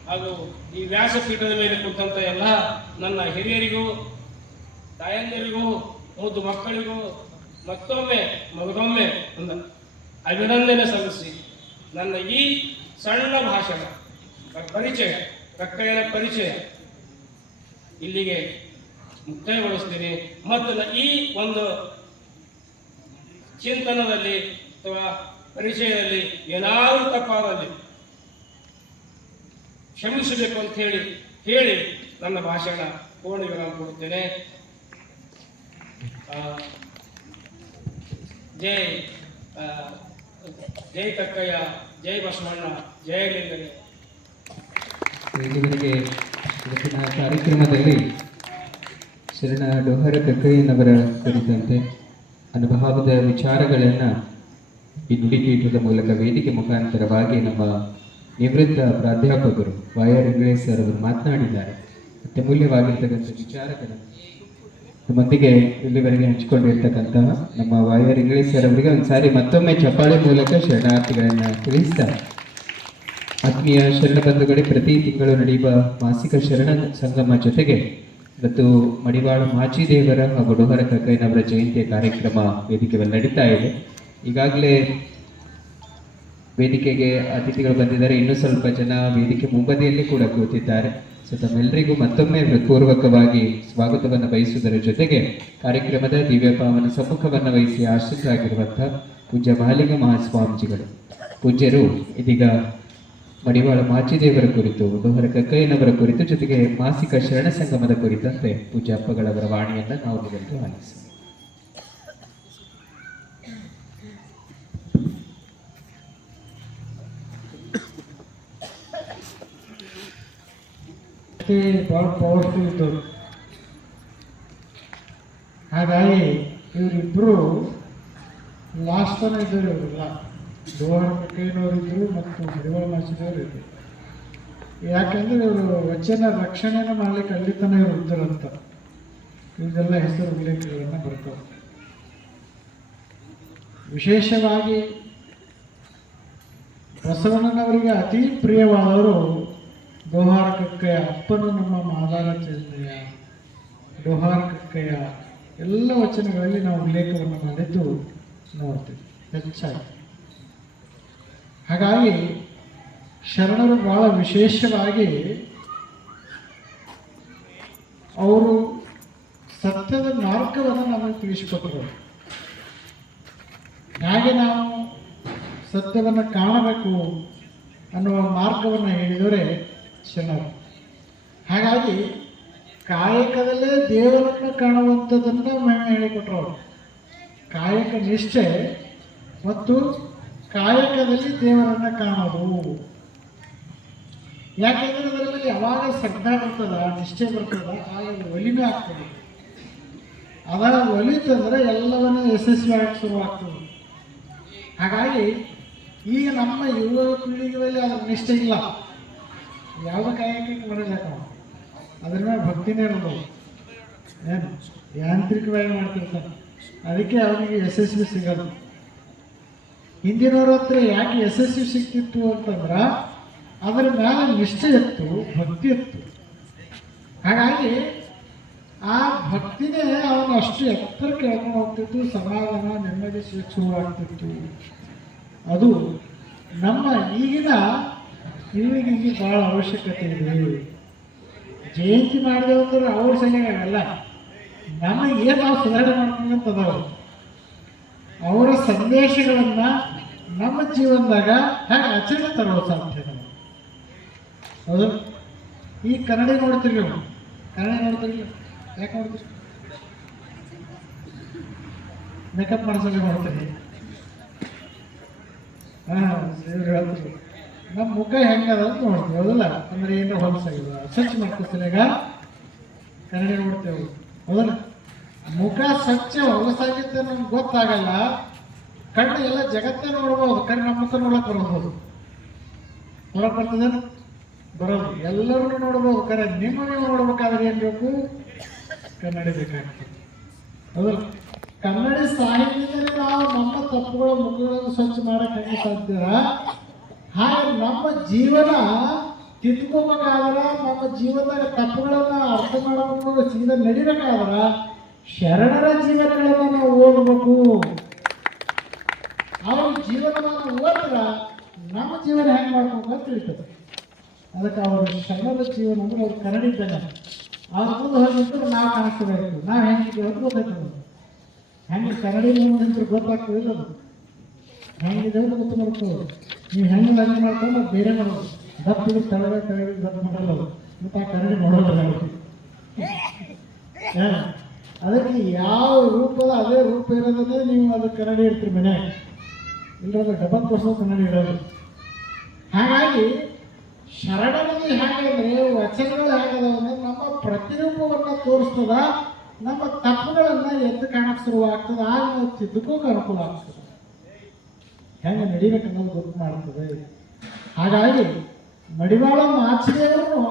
ಹಾಗೂ ಈ ವ್ಯಾಸಪೀಠದ ಮೇಲೆ ಕುಂತಂತ ಎಲ್ಲ ನನ್ನ ಹಿರಿಯರಿಗೂ ತಾಯಂದಿರಿಗೂ ಮುದ್ದು ಮಕ್ಕಳಿಗೂ ಮತ್ತೊಮ್ಮೆ ಮಗದೊಮ್ಮೆ ಒಂದು ಅಭಿನಂದನೆ ಸಲ್ಲಿಸಿ ನನ್ನ ಈ ಸಣ್ಣ ಭಾಷಣ ಪರಿಚಯ ಕಕ್ಕಯ್ಯನ ಪರಿಚಯ ಇಲ್ಲಿಗೆ ಮುಕ್ತಾಯಗೊಳಿಸ್ತೀನಿ. ಮತ್ತು ಈ ಒಂದು ಚಿಂತನದಲ್ಲಿ ಅಥವಾ ಪರಿಚಯದಲ್ಲಿ ಏನಾದರೂ ತಪ್ಪಾದಲ್ಲಿ ಕ್ಷಮಿಸಬೇಕು ಅಂತ ಹೇಳಿ ನನ್ನ ಭಾಷಣ ಪೂರ್ಣ ವಿರಾಮ ಕೊಡುತ್ತೇನೆ. ಜೈ ಜೈ ಕಕ್ಕಯ್ಯ, ಜೈ ಬಸವಣ್ಣ, ಜಯ ಲಿಂಗಯ್ಯ. ಇಲ್ಲಿವರೆಗೆ ಇವತ್ತಿನ ಕಾರ್ಯಕ್ರಮದಲ್ಲಿ ಶರಣ ಡೋಹರ ಕಕ್ಕಯ್ಯನವರ ಕುರಿತಂತೆ ಅನುಭವದ ವಿಚಾರಗಳನ್ನು ಈ ನುಡಿಪೀಠದ ಮೂಲಕ ವೇದಿಕೆ ಮುಖಾಂತರವಾಗಿ ನಮ್ಮ ನಿವೃತ್ತ ಪ್ರಾಧ್ಯಾಪಕರು ವಾಯರ್ ಇಂಗ್ಲೇಸ್ ಸರ್ ಅವರು ಮಾತನಾಡಿದ್ದಾರೆ. ಅತ್ಯಮೂಲ್ಯವಾಗಿರ್ತಕ್ಕಂಥ ವಿಚಾರಗಳನ್ನು ನಮ್ಮೊಂದಿಗೆ ಇಲ್ಲಿವರೆಗೆ ಹಂಚಿಕೊಂಡಿರ್ತಕ್ಕಂತಹ ನಮ್ಮ ವಾಯರ್ ಇಂಗ್ಲೇಸ್ ಸರ್ ಅವರಿಗೆ ಒಂದ್ಸಾರಿ ಮತ್ತೊಮ್ಮೆ ಚಪ್ಪಾಳೆ ಮೂಲಕ ಶರಣಾರ್ಥಿಗಳನ್ನು ತಿಳಿಸ್ತಾರೆ. ಆತ್ಮೀಯ ಶರಣ ಬಂಧುಗಳೇ, ಪ್ರತಿ ತಿಂಗಳು ನಡೆಯುವ ಮಾಸಿಕ ಶರಣ ಸಂಗಮ ಜೊತೆಗೆ ಇವತ್ತು ಮಡಿವಾಳ ಮಾಚಿದೇವರ ಹಾಗೂ ಡೋಹರ ಕಕ್ಕಯ್ಯನವರ ಜಯಂತಿಯ ಕಾರ್ಯಕ್ರಮ ವೇದಿಕೆಯಲ್ಲಿ ನಡೀತಾ ಇದೆ. ಈಗಾಗಲೇ ವೇದಿಕೆಗೆ ಅತಿಥಿಗಳು ಬಂದಿದ್ದಾರೆ, ಇನ್ನೂ ಸ್ವಲ್ಪ ಜನ ವೇದಿಕೆ ಮುಂಬದಿಯಲ್ಲಿ ಕೂಡ ಕೂತಿದ್ದಾರೆ. ಸೊ ತಮ್ಮೆಲ್ಲರಿಗೂ ಮತ್ತೊಮ್ಮೆ ಹೃತ್ಪೂರ್ವಕವಾಗಿ ಸ್ವಾಗತವನ್ನು ಬಯಸುವುದರ ಜೊತೆಗೆ ಕಾರ್ಯಕ್ರಮದ ದಿವ್ಯ ಪಾವನ ಸಮ್ಮುಖವನ್ನು ವಹಿಸಿ ಆಶ್ರಿತರಾಗಿರುವಂತಹ ಪೂಜ್ಯ ಮಹಾಲಿಂಗ ಮಹಾಸ್ವಾಮೀಜಿಗಳು ಪೂಜ್ಯರು ಇದೀಗ ಮಡಿವಾಳ ಮಾಚಿದೇವರ ಕುರಿತು, ಡೋಹರ ಕಕ್ಕಯ್ಯನವರ ಕುರಿತು, ಜೊತೆಗೆ ಮಾಸಿಕ ಶರಣ ಸಂಗಮದ ಕುರಿತಂತೆ ಪೂಜ್ಯ ಅಪ್ಪಗಳವರ ವಾಣಿಯನ್ನು ನಾವು ನಿಗಂತೂ ಆಲಿಸೋಣ. ಭಾಳ ಪವರ್ಫುಲ್ ಇದ್ದವರು. ಹಾಗಾಗಿ ಇವರಿಬ್ಬರು ಲಾಸ್ಟ್ ತನ ಇದ್ದರು. ಇವರೆಲ್ಲ ಡೋಹರ ಕಕ್ಕಯ್ಯನವರಿದ್ದರು ಮತ್ತು ಮಡಿವಾಳ ಮಾಚಿದೇವರು ಇದ್ದರು. ಯಾಕೆಂದರೆ ಇವರು ವಚನ ರಕ್ಷಣೆಯನ್ನು ಮಾಡಲಿಕ್ಕೆ ಅಲ್ಲಿ ತನಕ ಇವರು ಇದ್ದರಂತ ಇವೆಲ್ಲ ಹೆಸರು ಉಲ್ಲೇಖಗಳನ್ನು ಬರ್ತವೆ. ವಿಶೇಷವಾಗಿ ಬಸವಣ್ಣನವರಿಗೆ ಅತಿ ಪ್ರಿಯವಾದವರು ಡೋಹಾರ ಕಕ್ಕಯ್ಯ. ಅಪ್ಪನು ನಮ್ಮ ಮಾದಾರ ಚಂದ್ರಯ್ಯ, ಡೋಹಾರ ಕಕ್ಕಯ್ಯ ಎಲ್ಲ ವಚನಗಳಲ್ಲಿ ನಾವು ಉಲ್ಲೇಖವನ್ನು ಮಾಡಿದ್ದು ನೋಡ್ತೀವಿ ಹೆಚ್ಚಾಗಿ. ಹಾಗಾಗಿ ಶರಣರು ಬಹಳ ವಿಶೇಷವಾಗಿ ಅವರು ಸತ್ಯದ ಮಾರ್ಗವನ್ನು ನಮಗೆ ತಿಳಿಸಿಕೊಟ್ಟರು. ಹೇಗೆ ನಾವು ಸತ್ಯವನ್ನು ಕಾಣಬೇಕು ಅನ್ನುವ ಮಾರ್ಗವನ್ನು ಹೇಳಿದವರೇ ಶರಣರು. ಹಾಗಾಗಿ ಕಾಯಕದಲ್ಲೇ ದೇವರನ್ನು ಕಾಣುವಂಥದ್ದನ್ನು మేము ಹೇಳಿಕೊಟ್ರು ಅವರು. ಕಾಯಕ ನಿಷ್ಠೆ ಮತ್ತು ಕಾಯಕದಲ್ಲಿ ದೇವರನ್ನು ಕಾಣೋದು. ಯಾಕೆಂದರೆ ಅದರಲ್ಲಿ ಯಾವಾಗ ಶ್ರದ್ಧಾ ಬರ್ತದ, ನಿಷ್ಠೆ ಬರ್ತದ, ಆಗ ಒಲಿಮೆ ಆಗ್ತದೆ. ಅದ ಒಲಿತಂದ್ರೆ ಎಲ್ಲವನ್ನೂ ಯಶಸ್ವಿಯಾಗಿ ಶುರುವಾಗ್ತದೆ. ಹಾಗಾಗಿ ಈಗ ನಮ್ಮ ಯುವ ಪೀಳಿಗೆಯಲ್ಲಿ ಅದರ ನಿಷ್ಠೆ ಇಲ್ಲ. ಯಾವ ಕಾಯಕಕ್ಕೆ ಬರಲ್ಲ ನಾವು, ಅದ್ರ ಮೇಲೆ ಭಕ್ತಿನೇ ಇರೋದು. ಏನು ಯಾಂತ್ರಿಕವಾಗಿ ಮಾಡ್ತಿರ್ತಾನೆ, ಅದಕ್ಕೆ ಅವನಿಗೆ ಯಶಸ್ವಿ ಸಿಗೋದು. ಹಿಂದಿನವ್ರ ಹತ್ರ ಯಾಕೆ ಯಶಸ್ವಿ ಸಿಗ್ತಿತ್ತು ಅಂತಂದ್ರೆ ಅದರ ಮೇಲೆ ನಿಷ್ಠೆ ಇತ್ತು, ಭಕ್ತಿ ಇತ್ತು. ಹಾಗಾಗಿ ಆ ಭಕ್ತಿನೇ ಅವನು ಅಷ್ಟು ಎತ್ತರಕ್ಕೆ ಹೇಳ್ಕೊಂಡು ಹೋಗ್ತಿತ್ತು. ಸಮಾಧಾನ, ನೆಮ್ಮದಿ, ಸ್ವಚ್ಛವಾಗ್ತಿತ್ತು. ಅದು ನಮ್ಮ ಈಗಿನ ಯುವಕರಿಗೆ ಭಾಳ ಅವಶ್ಯಕತೆ ಇದೆ. ಜಯಂತಿ ಮಾಡಿದವಂದ್ರೆ ಅವ್ರ ಸರಿಯಾಗಲ್ಲ, ನಮಗೆ ಏನು ನಾವು ಸುಧಾರಣೆ ಮಾಡ್ಕೊಂಡಂತದವರು ಅವರ ಸಂದೇಶಗಳನ್ನು ನಮ್ಮ ಜೀವನದಾಗ ಹೇಗೆ ಆಚರಣೆ ತರೋದು ಸಾಧ್ಯ. ಹೌದು, ಈ ಕನ್ನಡ ನೋಡ್ತೀರಿ ನೀವು, ಕನ್ನಡ ನೋಡ್ತೀರಿ, ಯಾಕೆ ನೋಡ್ತೀರಿ? ಮೇಕಪ್ ಮಾಡಿಸೋಕೆ ನೋಡ್ತೀರಿ. ಹೇಳ್ತೀವಿ ನಮ್ಮ ಮುಖ ಹೆಂಗದ ಅಂತ ನೋಡ್ತೀವಿ. ಹೌದಲ್ಲ, ಅಂದ್ರೆ ಏನೋ ಹೊಲಸಾಗಿದ ಸ್ವಚ್ಛ ಮಾಡ್ಕೊತೀವಿ. ಈಗ ಕನ್ನಡ ನೋಡ್ತೇವೆ, ಹೌದಲ್ಲ. ಮುಖ ಸ್ವಚ್ಛ ಹೊಲಸಾಗಿದ್ದ ನಮ್ಗೆ ಗೊತ್ತಾಗಲ್ಲ. ಕಣ್ಣು ಎಲ್ಲ ಜಗತ್ತೇ ನೋಡ್ಬೋದು, ಕಣ್ಣು ನಮ್ಮ ಮುಖ ನೋಡಕ್ ಬರ್ಬೋದು. ನೋಡಕ್ ಬರ್ತದೆ ಬರೋದು, ಎಲ್ಲರೂ ನೋಡ್ಬೋದು. ಕರೆ ನಿಮಗೆ ನೋಡ್ಬೇಕಾದ್ರೆ ಏನ್ ಬೇಕು? ಕನ್ನಡ ಬೇಕಾಗ್ತದೆ, ಹೌದಲ್ಲ. ಕನ್ನಡಿ ಸಾಹಿತ್ಯದಲ್ಲಿ ನಾವು ನಮ್ಮ ತಪ್ಪುಗಳ ಮುಖಗಳನ್ನು ಸ್ವಚ್ಛ ಮಾಡಕ್ಕೆ ಹೆಂಗೆ ಸಾಧ್ಯ, ಹಾಗೆ ನಮ್ಮ ಜೀವನ ತಿದ್ಕೋಬೇಕಾದ್ರೆ ನಮ್ಮ ಜೀವನದಾಗ ತಪ್ಪುಗಳನ್ನ ಅರ್ಥ ಮಾಡಬೇಕು, ಸೀದಾ ನಡಿಬೇಕಾದ್ರೆ ಶರಣರ ಜೀವನಗಳನ್ನು ನಾವು ಓದಬೇಕು. ಅವ್ರ ಜೀವನವನ್ನು ಓದಿದ್ರೆ ನಮ್ಮ ಜೀವನ ಹೆಂಗೆ ಮಾಡ್ಬೇಕು ಅಂತ ತಿಳಿತದೆ. ಅದಕ್ಕೆ ಅವರು ಶರಣರ ಜೀವನ ಅಂದ್ರೆ ಅವ್ರು ಕನ್ನಡಿದ್ದಾನೆ. ಅವ್ರ ಮುಂದೆ ಹೋಗಿದ್ರೆ ನಾವು ಕಾಣಿಸ್ಬೇಕು, ನಾವು ಹೆಂಗಿದ್ದೀವಿ ಅಂತ ಗೊತ್ತಾಗ್ತದೆ. ಹೆಂಗೆ ಕನ್ನಡಿ ಮುಂದೆ ನಿಂತರೆ ಗೊತ್ತಾಗ್ತದಿಲ್ಲ, ಅದು ಹೆಂಗಿದೆ ಅಂತ ಗೊತ್ತು ಮಾಡ್ಕೋದು. ನೀವು ಹೆಂಗೆ ಲಗ್ನ ಮಾಡ್ಕೊಂಡು ಅದು ಬೇರೆ ಮಾಡೋದು, ದಪ್ಪಿಗೆ ತಳಗ ದಪ್ಪ ಮಾಡಲ್ಲ ಅದು, ಮತ್ತು ಆ ಕನ್ನಡಿ ನೋಡೋದಿಲ್ಲ. ಅದಕ್ಕೆ ಯಾವ ರೂಪದ ಅದೇ ರೂಪ ಇರೋದನ್ನೇ ನೀವು ಅದು ಕನ್ನಡಿ ಇರ್ತೀರಿ ಮನೆ, ಇಲ್ಲದ ಡಬಲ್ ಪರ್ಸೆಂಟ್ ಕನ್ನಡಿ ಇರೋದು. ಹಾಗಾಗಿ ಶರಣರಲ್ಲಿ ಹೇಗೆ ಅಂದರೆ ವಚನಗಳು ಹೇಗದ ಅಂದರೆ ನಮ್ಮ ಪ್ರತಿರೂಪವನ್ನು ತೋರಿಸ್ತದ, ನಮ್ಮ ತಪ್ಪುಗಳನ್ನು ಎದ್ದು ಕಾಣಕ್ಕೆ ಶುರುವಾಗ್ತದೆ. ಆಗ ನಾವು ತಿದ್ದುಕೋಕೆ ಅನುಕೂಲ ಆಗ್ತದೆ, ಹೆಂಗೆ ನಡಿಬೇಕು ಅನ್ನೋದು ಗೊತ್ತು ಮಾಡ್ತದೆ. ಹಾಗಾಗಿ ಮಡಿವಾಳ ಮಾಚಿದೇವರು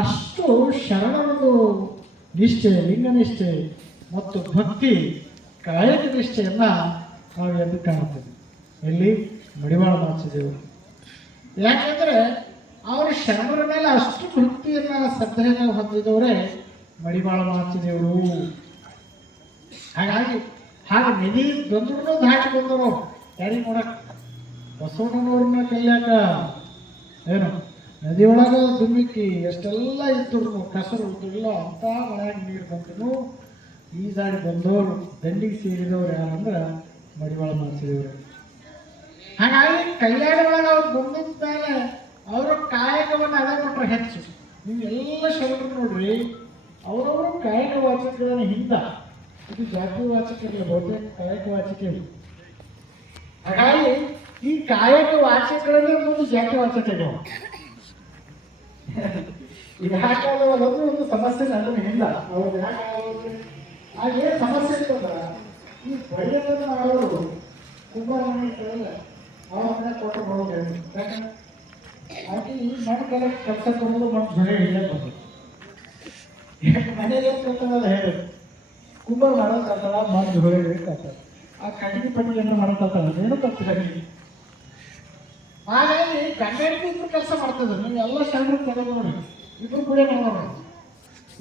ಅಷ್ಟು ಶರಣರದು ನಿಷ್ಠೆ, ಲಿಂಗನಿಷ್ಠೆ ಮತ್ತು ಭಕ್ತಿ ಕಾಯಕ ನಿಷ್ಠೆಯನ್ನು ನಾವು ಎದ್ದು ಕಾಣುತ್ತೇವೆ ಎಲ್ಲಿ ಮಡಿವಾಳ ಮಾಚಿದೇವರು. ಯಾಕೆಂದರೆ ಅವರು ಶರಣರ ಮೇಲೆ ಅಷ್ಟು ಭಕ್ತಿಯನ್ನು ಶ್ರದ್ಧೆಯನ್ನು ಹೊಂದಿದವರೇ ಮಡಿವಾಳ ಮಾಚಿದೇವರು. ಹಾಗಾಗಿ ಹಾಗೆ ನದಿ ಬಂದ್ರು ದಾಟಿ ಬಂದವರು ಯಾರಿಗೆ ನೋಡಕ್ಕೆ ಬಸವಣ್ಣನವ್ರನ್ನ ಕೈಯಾಕ ಏನು ನದಿ ಒಳಗೆ ದುಮ್ಮಿಕ್ಕಿ ಎಷ್ಟೆಲ್ಲ ಇದ್ರು ಕಸರು ಇಲ್ಲ ಅಂತ ಮಳೆಯಾಗಿ ನೀರು ಬಂದ್ರು ಈಜಾಡಿ ಬಂದವರು ದಂಡಿಗೆ ಸೇರಿದವ್ರು ಯಾರಂದ್ರೆ ಮಡಿವಾಳ ಮಾಚಿದೇವರು. ಹಾಗಾಗಿ ಕಲ್ಯಾಣ ಒಳಗೆ ಅವ್ರು ಬಂದಿದ್ದ ಮೇಲೆ ಅವರ ಕಾಯಕವನ್ನು ಅದೇ ಕೊಟ್ಟರೆ ಹೆಚ್ಚು. ನೀವು ಎಲ್ಲ ಶರಣರು ನೋಡ್ರಿ, ಅವರವರು ಕಾಯಕ ವಾಚಕಗಳನ್ನ ಹಿಂದ, ಇದು ಜಾತಿ ವಾಚಕ ಇರಲಿ, ಬಹುತೇಕ ಕಾಯಕ ವಾಚಕ ಇಲ್ಲ. ಹಾಗಾಗಿ ಈ ಕಾಯಕ ವಾಚಕಗಳನ್ನೇ ಒಂದು ಜಾತಿ ವಾಚಕ ಇದ್ದಾವೆ. ಈಗ ಯಾಕಾಗಲ್ಲ ಒಂದು ಸಮಸ್ಯೆ ಅದನ್ನು ಹಿಂದ ಅವ್ರು ಯಾಕಾಗ ಆಗೇನು ಸಮಸ್ಯೆ ಇರ್ತದ, ಈ ಬಳಿಯನ್ನು ಮಾಡೋರು ಕುಂಬಾರಣ್ಣ ಕೇಳಲ್ಲ ಅವ್ರ ಮನೆ ಕೊಟ್ಟು ನೋಡೋದು. ಯಾಕಂದ್ರೆ ಆಕೆ ಈ ಮಣ್ಣು ಕೆಲ ಕೆಲಸ ಕೊಡೋದು ಮಣ್ಣು ಜೊತೆ ಹಿಡಿಯಕ್ಕೆ ಬಂದು ಮನೇಲಿ ಏನು ಕರ್ತದಲ್ಲ ಹೇಳಿ ಕುಂಬಾರ ಮಾಡೋದು ಕರ್ತದ ಮಣ್ಣು ಜೊತೆ ಹಿಡಿಯಕ್ಕೆ ಆ ಕಡಿಮೆ ಪಟ್ಟಿ ಏನು ಮಾಡೋಕ್ಕಾಗ್ತದ ಏನು ತಪ್ಪಿಲ್ಲ. ಹಾಗಾಗಿ ಗಂಡ ಹೆಂಡತಿ ಇಬ್ಬರು ಕೆಲಸ ಮಾಡ್ತದೆ. ನೀವು ಎಲ್ಲ ಶರಣರು ತಗೊಂಡು ನೋಡಿ, ಇಬ್ಬರು ಕೂಡ ಮಾಡೋರು.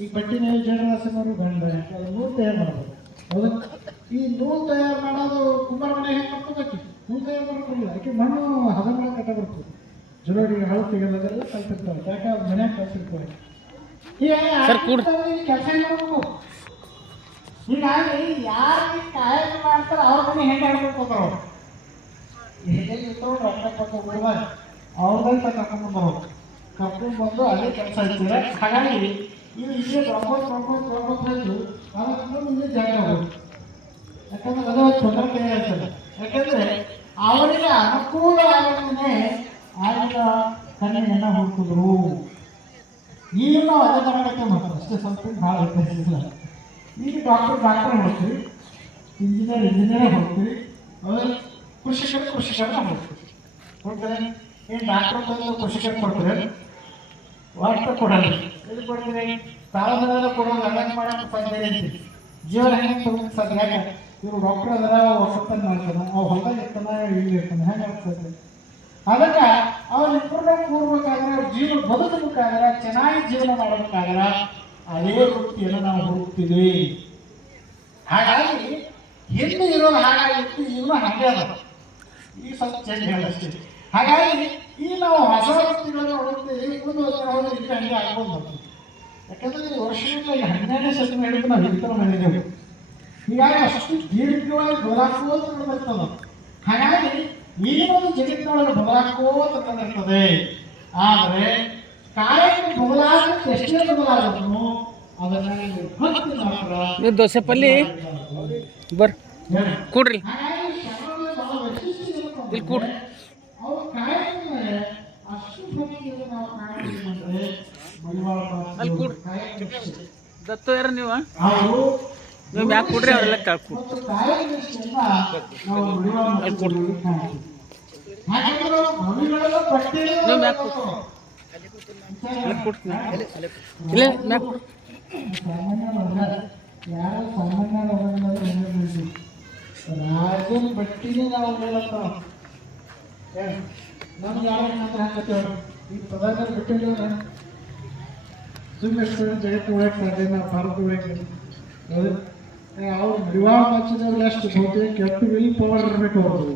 ಈಗ ಬಟ್ಟೆ ಮೇಲೆ ಜಡರಾಸನವರು ಗಂಡ ಅದು ನೂಲು ತಯಾರು ಮಾಡೋದು. ಹೌದಾ? ಈ ನೂಲು ತಯಾರು ಮಾಡೋದು ಕುಂಬಾರ ಮನೆ ಹೆಂಗೆ ಮಾಡ್ಕೋಬೇಕು, ನೂಲು ತಯಾರು ಮಾಡ್ಕೊಂಡಿಲ್ಲ. ಆಕೆ ಮಣ್ಣು ಹದ ಮಾಡಕ್ಕೆ ಕಟ್ಟ ಬರ್ತದೆ, ಜೋಡಿ ಹಳು ತೆಗೆದೆಲ್ಲ ಕಲ್ತಿರ್ತಾರೆ. ಯಾಕೆ ಅವ್ರ ಮನ್ಯಾಗ ಕಲ್ತಿರ್ತಾರೆ. ಹೀಗಾಗಿ ಕೆಲಸ ಮಾಡಬೇಕು. ಹೀಗಾಗಿ ಯಾರು ಕಾಯಕ ಮಾಡ್ತಾರೆ ಅವ್ರ ಮನೆ ಹೆಂಗೆ ಆಡ್ಬೇಕು ಅವ್ರು ಅವ್ರದಲ್ಲಿ ಕರ್ಕೊಂಡು ಬಂದು ಅದೇ ಕೆಲಸ ಇರ್ತಾರೆ. ಹಾಗಾಗಿ ಇವು ಇಲ್ಲೇ ಪ್ರಮೋದು ಅದನ್ನು ಇಲ್ಲೇ ಜಾಗ ಹೋಗೋದು. ಯಾಕಂದ್ರೆ ಅದೇ ತೊಂದರೆ ಹೇಳ್ತಾರೆ. ಯಾಕಂದ್ರೆ ಅವರಿಗೆ ಅನುಕೂಲ ಆಗದೇ ಆಗಿನ ಕಣ್ಣಿನ ಹುಡುಕಿದ್ರು. ಈಗ ನಾವು ಅದೇ ತಗೊಳಕ್ಕೆ ಮಾಡ್ತೀವಿ ಅಷ್ಟೇ, ಸ್ವಲ್ಪ ಭಾಳ ವ್ಯತ್ಯಾಸ. ಈಗ ಡಾಕ್ಟರ್ ಹೋಗ್ತೀವಿ, ಇಂಜಿನಿಯರ್ ಹೋಗ್ತೀವಿ, ಕೃಷಿಕರನ್ನ ಹೋಗ್ತೀವಿ. ಹೋಗ್ತಾರೆ ಏನು ಡಾಕ್ಟರ್ ತಂದು ಕೃಷಿಕರು ಕೊಡ್ತೀರಿ, ವಾಟ್ರ್ ಕೊಡಲ್ಲ. ಎಲ್ಲಿ ಕೊಡ್ತೀರಿ? ಪ್ರಾರಂಭದಲ್ಲಿ ಕೊಡೋದು ಅಡ್ಡಕ್ಕೆ ಮಾಡೋಕ್ಕೆ ಸಾಧ್ಯ ಐತಿ. ಜೀವನ ಹೆಂಗೆ ತೊಗೊಂಡು ಸಾಧ್ಯ? ಯಾಕೆ ಇವರು ಡಾಕ್ಟರ್ ಅದರ ಹೊಸತನ ಮಾಡ್ತಾನೆ, ಅವು ಹೊಲದಾಗ ಇರ್ತಾನೆ, ಇಲ್ಲಿ ಇರ್ತಾನೆ, ಹೆಂಗೆ ಆಗ್ತದೆ? ಅದಕ್ಕೆ ಅವ್ರಿಬ್ಬರನ್ನ ಕೂರ್ಬೇಕಾದ್ರೆ, ಅವ್ರ ಜೀವನ ಬದುಕಬೇಕಾದ್ರೆ, ಚೆನ್ನಾಗಿ ಜೀವನ ಮಾಡಬೇಕಾದ್ರೆ ಅದೇ ವೃತ್ತಿಯನ್ನು ನಾವು ಹುಡುಕ್ತೀವಿ. ಹಾಗಾಗಿ ಹಿಂದೆ ಇರೋದು ಹಾಗಾಗಿತ್ತು, ಇವನು ಹಾಗೆ ಅದ. ಈ ಸ್ವಲ್ಪ ಚೇಂಜ್ ಹೇಳಷ್ಟೇ. ಹಾಗಾಗಿ ಈ ನಾವು ಹೊಸ ವೃತ್ತಿಗಳನ್ನು ಹುಡುಕ್ತೀವಿ. ಮುಂದೆ ಹೋದ್ರೆ ಇದಕ್ಕೆ ಹಂಗೆ ಆಗ್ಬೋದು ಬರ್ತದೆ. ಯಾಕಂದರೆ ಈ ವರ್ಷಗಳಲ್ಲಿ 12ನೇ ಶತಮಾನ ಹೇಳಿದ್ರೆ ನಾವು ಹಿಡಿತರ ಮಾಡಿದ್ದೇವೆ. ಹೀಗಾಗಿ ಅಷ್ಟು ದೀರ್ಘವಾಗಿ ಬದಲಾಕೋತ ಬರ್ತದೆ. ಹಾಗಾಗಿ ಈಗಿನ ಜಗತ್ತಿನೊಳಗೆ ಬದಲಾಕೋತ ಇರ್ತದೆ. ಆದರೆ ಕಾಯಕ ಬದಲಾಗಕ್ಕೆ ಎಷ್ಟೇ ಬದಲಾಗಬೇಕು ಅದನ್ನು ಭಕ್ತಿ ಮಾತ್ರ. ದೋಸೆ ಪಲ್ಲಿ ಬರ್ ಕೂಡ್ರಿ ಇಲ್ಲಿ ಕೂಡ್ರಿ. ಅವ್ರ ಕಾಯಕ ಮೇಲೆ ಅಷ್ಟು ಭಕ್ತಿಯನ್ನು ನಾವು ಕಾಣಬೇಕಂದ್ರೆ ಅಲ್ಲಿ ಕೂಡ್ರಿ. ದತ್ತು ಯಾರ ನೀವು ಅವರು ನೀವು ಮ್ಯಾಕ್ ಕೂಡ್ರಿ, ಅವರೆಲ್ಲ ಕೆಳಗೆ ಮತ್ತು ಕಾಯಕ ನಿಷ್ಠೆಯಿಂದ ನಾವು ಅಲ್ಲಿ ಕೂಡ್ರಿ. ಯಾಕಂದ್ರೆ ಭವಿಗಳೆಲ್ಲ ಪಟ್ಟಿಯಲ್ಲಿ ನೀವು ಮ್ಯಾಕ್ ಕೂಡ್ರಿ, ಇಲ್ಲ ಮ್ಯಾಕ್ ಕೂಡ್ರಿ. ಯಾರು ಸಾಮಾನ್ಯ ರಾಜನ ಬಟ್ಟಿನೇ ನಾವು ಹೇಳತ್ತ ನಮ್ಗೆ ಯಾರು ಹಂಗತ್ತೇವೆ ಈ ಪದಾರ್ಥ ಬಿಟ್ಟಿಲ್ಲ ಸುಮ್ಮನೆ ಜಗತ್ತು ಒಳಗೆ ಸಾಧ್ಯ ನಾವು ಭಾರತ ಒಳಗೆ ಅವ್ರು ಮಡಿವಾಳ ಮಾಚಿದವ್ರು ಎಷ್ಟು ಬಹುತೇಕ ಕೆಟ್ಟು ವಿಲ್ ಪವರ್ ಇರಬೇಕು ಅವ್ರದ್ದು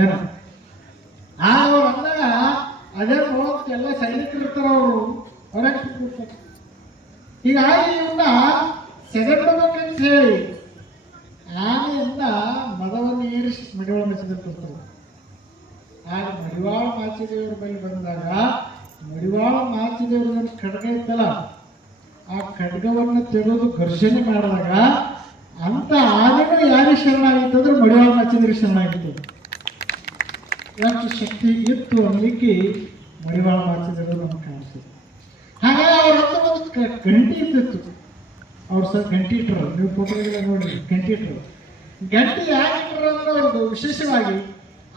ಏನು ಅವ್ರು ಅಂದಾಗ ಅದೇ ನೋಡೋದಕ್ಕೆ ಎಲ್ಲ ಸೈನಿಕರು ಇರ್ತಾರೆ ಅವರು ಹೊರಗೆ ಕೂತ್ಕೊಳ್ತಾರೆ. ಹೀಗಾಗಿ ಇವನ್ನ ಸೆದೆಬಿಡ್ಬೇಕಂತ ಹೇಳಿ ಆನೆಯಿಂದ ಮದವನ್ನು ಏರಿಸಿ ಮಡಿವಾಳ ಮಾಚಿದ್ರು. ಆಗ ಮಡಿವಾಳ ಮಾಚಿದೇವ್ರ ಬಳಿ ಬಂದಾಗ ಮಡಿವಾಳ ಮಾಚಿದೇವ್ರ ಖಡ್ಗ ಇತ್ತಲ್ಲ, ಆ ಖಡ್ಗವನ್ನು ತೆಗೆದು ಘರ್ಷಣೆ ಮಾಡಿದಾಗ ಅಂತ ಆನೆಗೂ ಯಾರಿಗೆ ಶರಣಾಗಿತ್ತಂದ್ರೆ ಮಡಿವಾಳ ಮಾಚಿದೇವ್ರಿಗೆ ಶರಣಾಗಿತ್ತು. ಎಷ್ಟು ಶಕ್ತಿ ಇತ್ತು ಅನ್ನಲಿಕ್ಕೆ ಮಡಿವಾಳ ಮಾಚಿದೇವರು ನಮ್ಗೆ ಕಾಣಿಸ್ತದೆ. ಹಾಗಾಗಿ ಅವ್ರ ಹತ್ರ ಒಂದು ಗಂಟಿ ಇರ್ತಿತ್ತು. ಅವ್ರು ಸರ್ ಗಂಟಿ ಇಟ್ಟರು, ನೀವು ಫೋಟೋಗೆಲ್ಲ ನೋಡಿ ಗಂಟಿ ಇಟ್ಟರು. ಗಂಟಿ ಯಾಕೆ ಇಟ್ಟರು ಅಂದ್ರೆ ಅವ್ರದ್ದು ವಿಶೇಷವಾಗಿ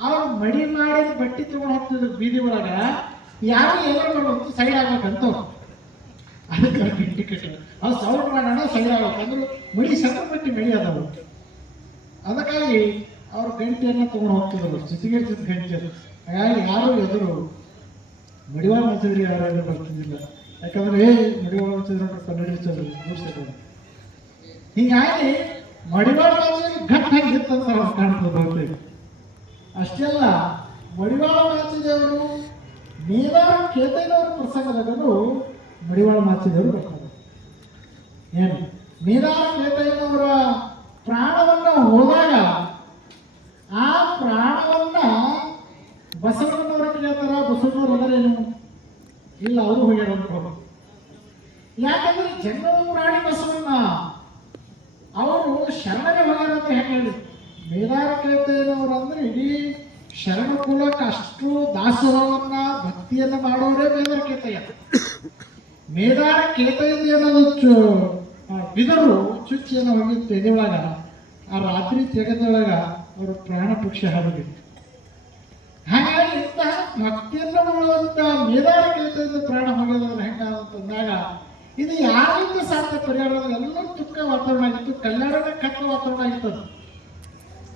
ಅವ್ರು ಮಡಿ ಮಾಡಿ ಬಟ್ಟೆ ತಗೊಂಡು ಹೋಗ್ತಿದ್ರು ಬೀದಿ ಒಳಗ, ಯಾರು ಎಲ್ಲರೂ ಮಾಡೋದು ಸೈಡ್ ಆಗ್ಬೇಕಂತವ್ರು. ಅದಕ್ಕೆ ಅವ್ರು ಗಂಟಿ ಕಟ್ಟರು. ಅವ್ರು ಸೌಂಡ್ ಮಾಡೋಣ ಸೈಡ್ ಆಗ್ಬೇಕು ಅಂದ್ರೆ ಮಡಿ ಸಣ್ಣ ಬಟ್ಟೆ ಮಡಿ ಅದಾವು. ಅದಕ್ಕಾಗಿ ಅವ್ರು ಗಂಟೆಯನ್ನು ತಗೊಂಡು ಹೋಗ್ತಿದ್ರು, ಜೊತೆಗೆ ಗಂಟೆ ಅದು. ಹಾಗಾಗಿ ಯಾರು ಎದುರು ಮಡಿವಾಳ ಮಾಚಿದ್ರಿ ಯಾರು ಬರ್ತಿದ್ದಿಲ್ಲ. ಯಾಕಂದ್ರೆ ಮಡಿವಾಳ ಮಾಚಿದ್ರು ಕನ್ನಡ ಕೂಡಿಸಿದ್ರು. ಹೀಗಾಗಿ ಮಡಿವಾಳ ಮಾಚಿದ್ರೆ ಗಟ್ಟಾಗಿತ್ತಂತ ಅವ್ರು ಕಾಣ್ತದೆ ಬಹುತೇಕ. ಅಷ್ಟೇ ಅಲ್ಲ, ಮಡಿವಾಳ ಮಾಚಿದೇವರು ನೀರಾರ ಕೇತಯ್ಯನವರ ಪ್ರಸಂಗದಾಗನು ಮಡಿವಾಳ ಮಾಚಿದೇವರು ಬರ್ತಾರೆ. ಏನು ನೀರಾರ ಕೇತಯ್ಯನವರ ಪ್ರಾಣವನ್ನ ಹೋದಾಗ ಆ ಪ್ರಾಣವನ್ನ ಬಸವಣ್ಣನವರ ಕೇಳ್ತಾರ. ಬಸವಣ್ಣವ್ರು ಹೋದರೇನು ಇಲ್ಲ, ಅವರು ಹೋಗ್ಯಾರ ಅನ್ಕೊಂಡು. ಯಾಕಂದ್ರೆ ಜನ್ಮರಾಣಿ ಬಸವಣ್ಣ ಅವರು ಶರಣರೇ ಹೋಗ್ಯಾರ ಅಂತ ಹೆಂಗೆ ಹೇಳಿ. ಮೇದಾರ ಕೇತಯ್ಯನವರು ಅಂದ್ರೆ ಇಡೀ ಶರಣ ಕುಲಕ್ಕೆ ಅಷ್ಟು ದಾಸೋಹವನ್ನ ಭಕ್ತಿಯನ್ನ ಮಾಡೋರೇ ಮೇದಾರ ಕೇತಯ್ಯ. ಮೇದಾರ ಕೇತಯ್ಯ ಅನ್ನೋದು ಬಿದರು ಚುಚ್ಚಿಯನ್ನು ಹೋಗಿ ತೆಗೆದೊಳಗ ಆ ರಾತ್ರಿ ತೆಗೆದೊಳಗ ಅವರು ಪ್ರಾಣ ಪಕ್ಷಿ ಹಾಡಬೇಕು. ಹಾಗಾಗಿ ಇಂತಹ ಭಕ್ತಿಯನ್ನು ಮಾಡುವಂತ ಮೇದಾರ ಕೇತಯ್ಯ ಪ್ರಾಣ ಹೋಗೋದ್ರ ಹೆಂಗ ಅಂತಂದಾಗ ಇದು ಯಾರಿಂದ ಸಾಧ್ಯ ಪರಿಹಾರ? ಎಲ್ಲರೂ ದುಃಖ ವಾತಾವರಣ ಆಗಿತ್ತು, ಕಲ್ಯಾಣದ ಕತ್ತ ವಾತಾವರಣ ಆಗಿತ್ತು.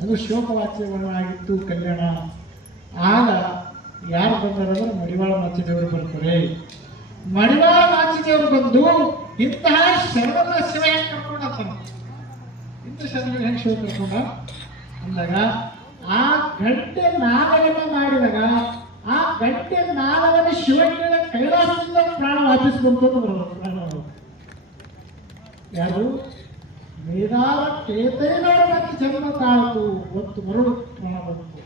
ಅದು ಶೋಕವಾಚ್ಯವನ್ನ ಆಗಿತ್ತು ಕಲ್ಯಾಣ. ಆಗ ಯಾರು ಬಂದಾರಂದ್ರೆ ಮಡಿವಾಳ ಮಾಚಿದೇವರು ಬರ್ತಾರೆ. ಮಡಿವಾಳ ಮಾಚಿದೇವರು ಬಂದು ಇಂತಹ ಶರಣರ ಶಿವ ಹೆಂಗೆ ಕರ್ಕೊಂಡ, ಇಂಥ ಶರಣರು ಹೆಂಗೆ ಶಿವ ಕರ್ಕೊಂಡ ಅಂದಾಗ ಆ ಗಂಟೆ ನಾದವನ್ನು ಮಾಡಿದಾಗ ಆ ಗಂಟೆ ನಾದವನ್ನು ಶಿವನ ಕೈಲಾಸದಿಂದ ಪ್ರಾಣ ವಾಪಸ್ ಬಂತು ಪ್ರಾಣ. ಯಾರು ಮೇದಾರ ಕೇತಯ್ಯನವರ ಮತ್ತೆ ಜನ್ಮ ತಾಳ್ತು, ಒತ್ತು ಮರಳು ಪ್ರಾಣ ಬಂತು.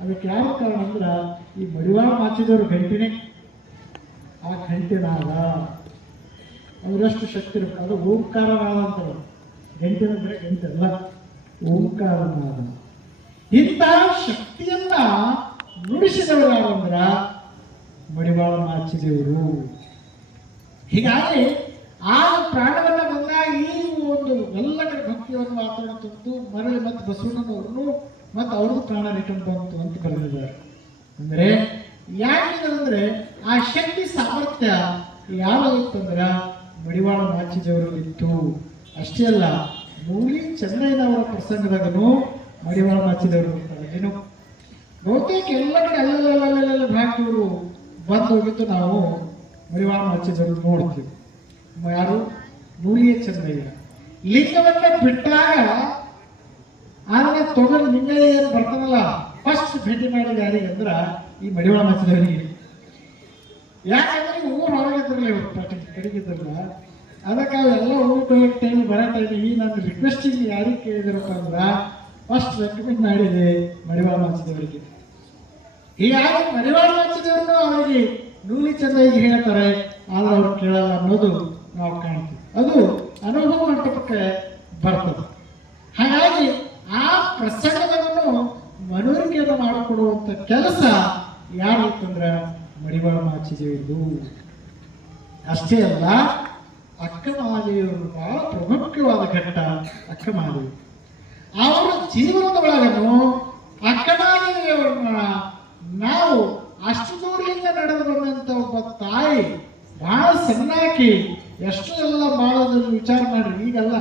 ಅದಕ್ಕೆ ಯಾವ ಕಾರಣ ಅಂದ್ರೆ ಈ ಮಡಿವಾಳ ಮಾಚಿದವರು ಗಂಟೆನೇ. ಆ ಗಂಟೆ ನಾದ ಅವರಷ್ಟು ಶಕ್ತಿ ಇರುತ್ತೆ. ಅದು ಓಂಕಾರ ನಾದ ಅಂತಾರೆ. ಗಂಟೆ ಅಂದ್ರೆ ಗಂಟೆ ಅಲ್ಲ, ಓಂಕಾರ ನಾದ. ಇಂತಹ ಶಕ್ತಿಯನ್ನ ನುಡಿಸಿದವರು ಯಾರಂದ್ರ ಮಡಿವಾಳ ಮಾಚಿದೇವರು. ಹೀಗಾಗಿ ಆ ಪ್ರಾಣವನ್ನ ಬಂದಾಗ ಈ ಒಂದು ಎಲ್ಲ ಕಡೆ ಭಕ್ತಿಯನ್ನು ವಾತಾವರಣ ತಂದು ಮರಳಿ ಮತ್ತು ಬಸವಣ್ಣನವ್ರನ್ನು ಮತ್ತು ಅವ್ರದ್ದು ಪ್ರಾಣ ರಿಟರ್ನ್ ಬಂತು ಅಂತ ಬರೆದಿದ್ದಾರೆ. ಅಂದ್ರೆ ಯಾಕಿದಂದ್ರೆ ಆ ಶಕ್ತಿ ಸಾಮರ್ಥ್ಯ ಯಾವಾಗಿತ್ತಂದ್ರ ಮಡಿವಾಳ ಮಾಚಿದೇವರು ಇತ್ತು. ಅಷ್ಟೇ ಅಲ್ಲ, ಮೂಲಿ ಚೆನ್ನೈನವರ ಪ್ರಸಂಗದಾಗನು ಮಡಿವಾಳ ಮಾಚಿದೇವರು ಏನು ಬಹುತೇಕ ಎಲ್ಲ ಕಡೆ ಅಲ್ಲೆಲ್ಲ ಭಾಗದವರು ಬಂದು ಹೋಗಿದ್ದು ನಾವು ಮಡಿವಾಳ ಮಾಚಿದೇವರು ನೋಡ್ತೀವಿ. ಯಾರು? ಮೂಲಿಯ ಚೆನ್ನಯ್ಯ. ಲಿಂಗವನ್ನ ಬಿಟ್ಟಾಗ ಅದನ್ನ ತೊಗೊಂಡು ಲಿಂಗಯ್ಯ ಏನು ಬರ್ತಾನಲ್ಲ, ಫಸ್ಟ್ ಭೇಟಿ ಮಾಡಿದ ಯಾರಿಗೆ ಅಂದ್ರ ಈ ಮಡಿವಾಳ ಮಾಚಿದೇವರಿಗೆ. ಯಾಕಂದ್ರೆ ಊರು ಹೊರಗಿದ್ರಲ್ಲ, ಇವರು ಪಾಟಿ ಕಡೆಗಿದ್ರಲ್ಲ. ಅದಕ್ಕೆ ಅವೆಲ್ಲ ಊಟ ಹೋಗಿ ಟೈಮ್ ಬರೋ ಟೈಮ್ ಈ ನನ್ನ ರಿಕ್ವೆಸ್ಟಿಂಗ್ ಯಾರಿಗೆ ಕೇಳಿದ್ರಪ್ಪ ಅಂದ್ರ ಫಸ್ಟ್ ರೆಕಮೆಂಡ್ ಮಾಡಿದೆ ಮಡಿವಾಳ ಮಾಚಿದೇವರಿಗೆ. ಹೀಗಾಗಿ ಮಡಿವಾಳ ಮಾಚಿದೇವ್ರನ್ನು ಅವರಿಗೆ ನೂಲಿ ಚೆನ್ನಯ್ಯಗೆ ಹೇಳ್ತಾರೆ, ಆದ್ರೆ ಅವ್ರು ಕೇಳಲ್ಲ ಅನ್ನೋದು ನಾವು ಕಾಣ್ತೀವಿ. ಅದು ಅನುಭವ ಮಂಟಪಕ್ಕೆ ಬರ್ತದೆ. ಹಾಗಾಗಿ ಆ ಪ್ರಸಂಗವನ್ನು ಮನವರಿಕೆಯನ್ನು ಮಾಡಿಕೊಡುವಂತ ಕೆಲಸ ಯಾರಿತ್ತಂದ್ರೆ ಮಡಿವಾಳ ಮಾಚಿದೇವರು. ಅಷ್ಟೇ ಅಲ್ಲ, ಅಕ್ಕ ಮಹಾದೇವರು ಬಹಳ ಪ್ರಮುಖವಾದ ಘಟ್ಟ. ಅಕ್ಕ ಮಹಾದೇವಿ ಅವರ ಜೀವನದ ಒಳಗನು ಅಕ್ಕ ಮಹಾದೇವಿಯವರನ್ನ ನಾವು ಅಷ್ಟು ದೂರದಿಂದ ನಡೆದು ಬಂದಂತ ಒಬ್ಬ ತಾಯಿ ಬಹಳ ಸಣ್ಣಾಕಿ ಎಷ್ಟು ಎಲ್ಲ ಮಾಡೋದನ್ನು ವಿಚಾರ ಮಾಡ್ರಿ. ಈಗೆಲ್ಲ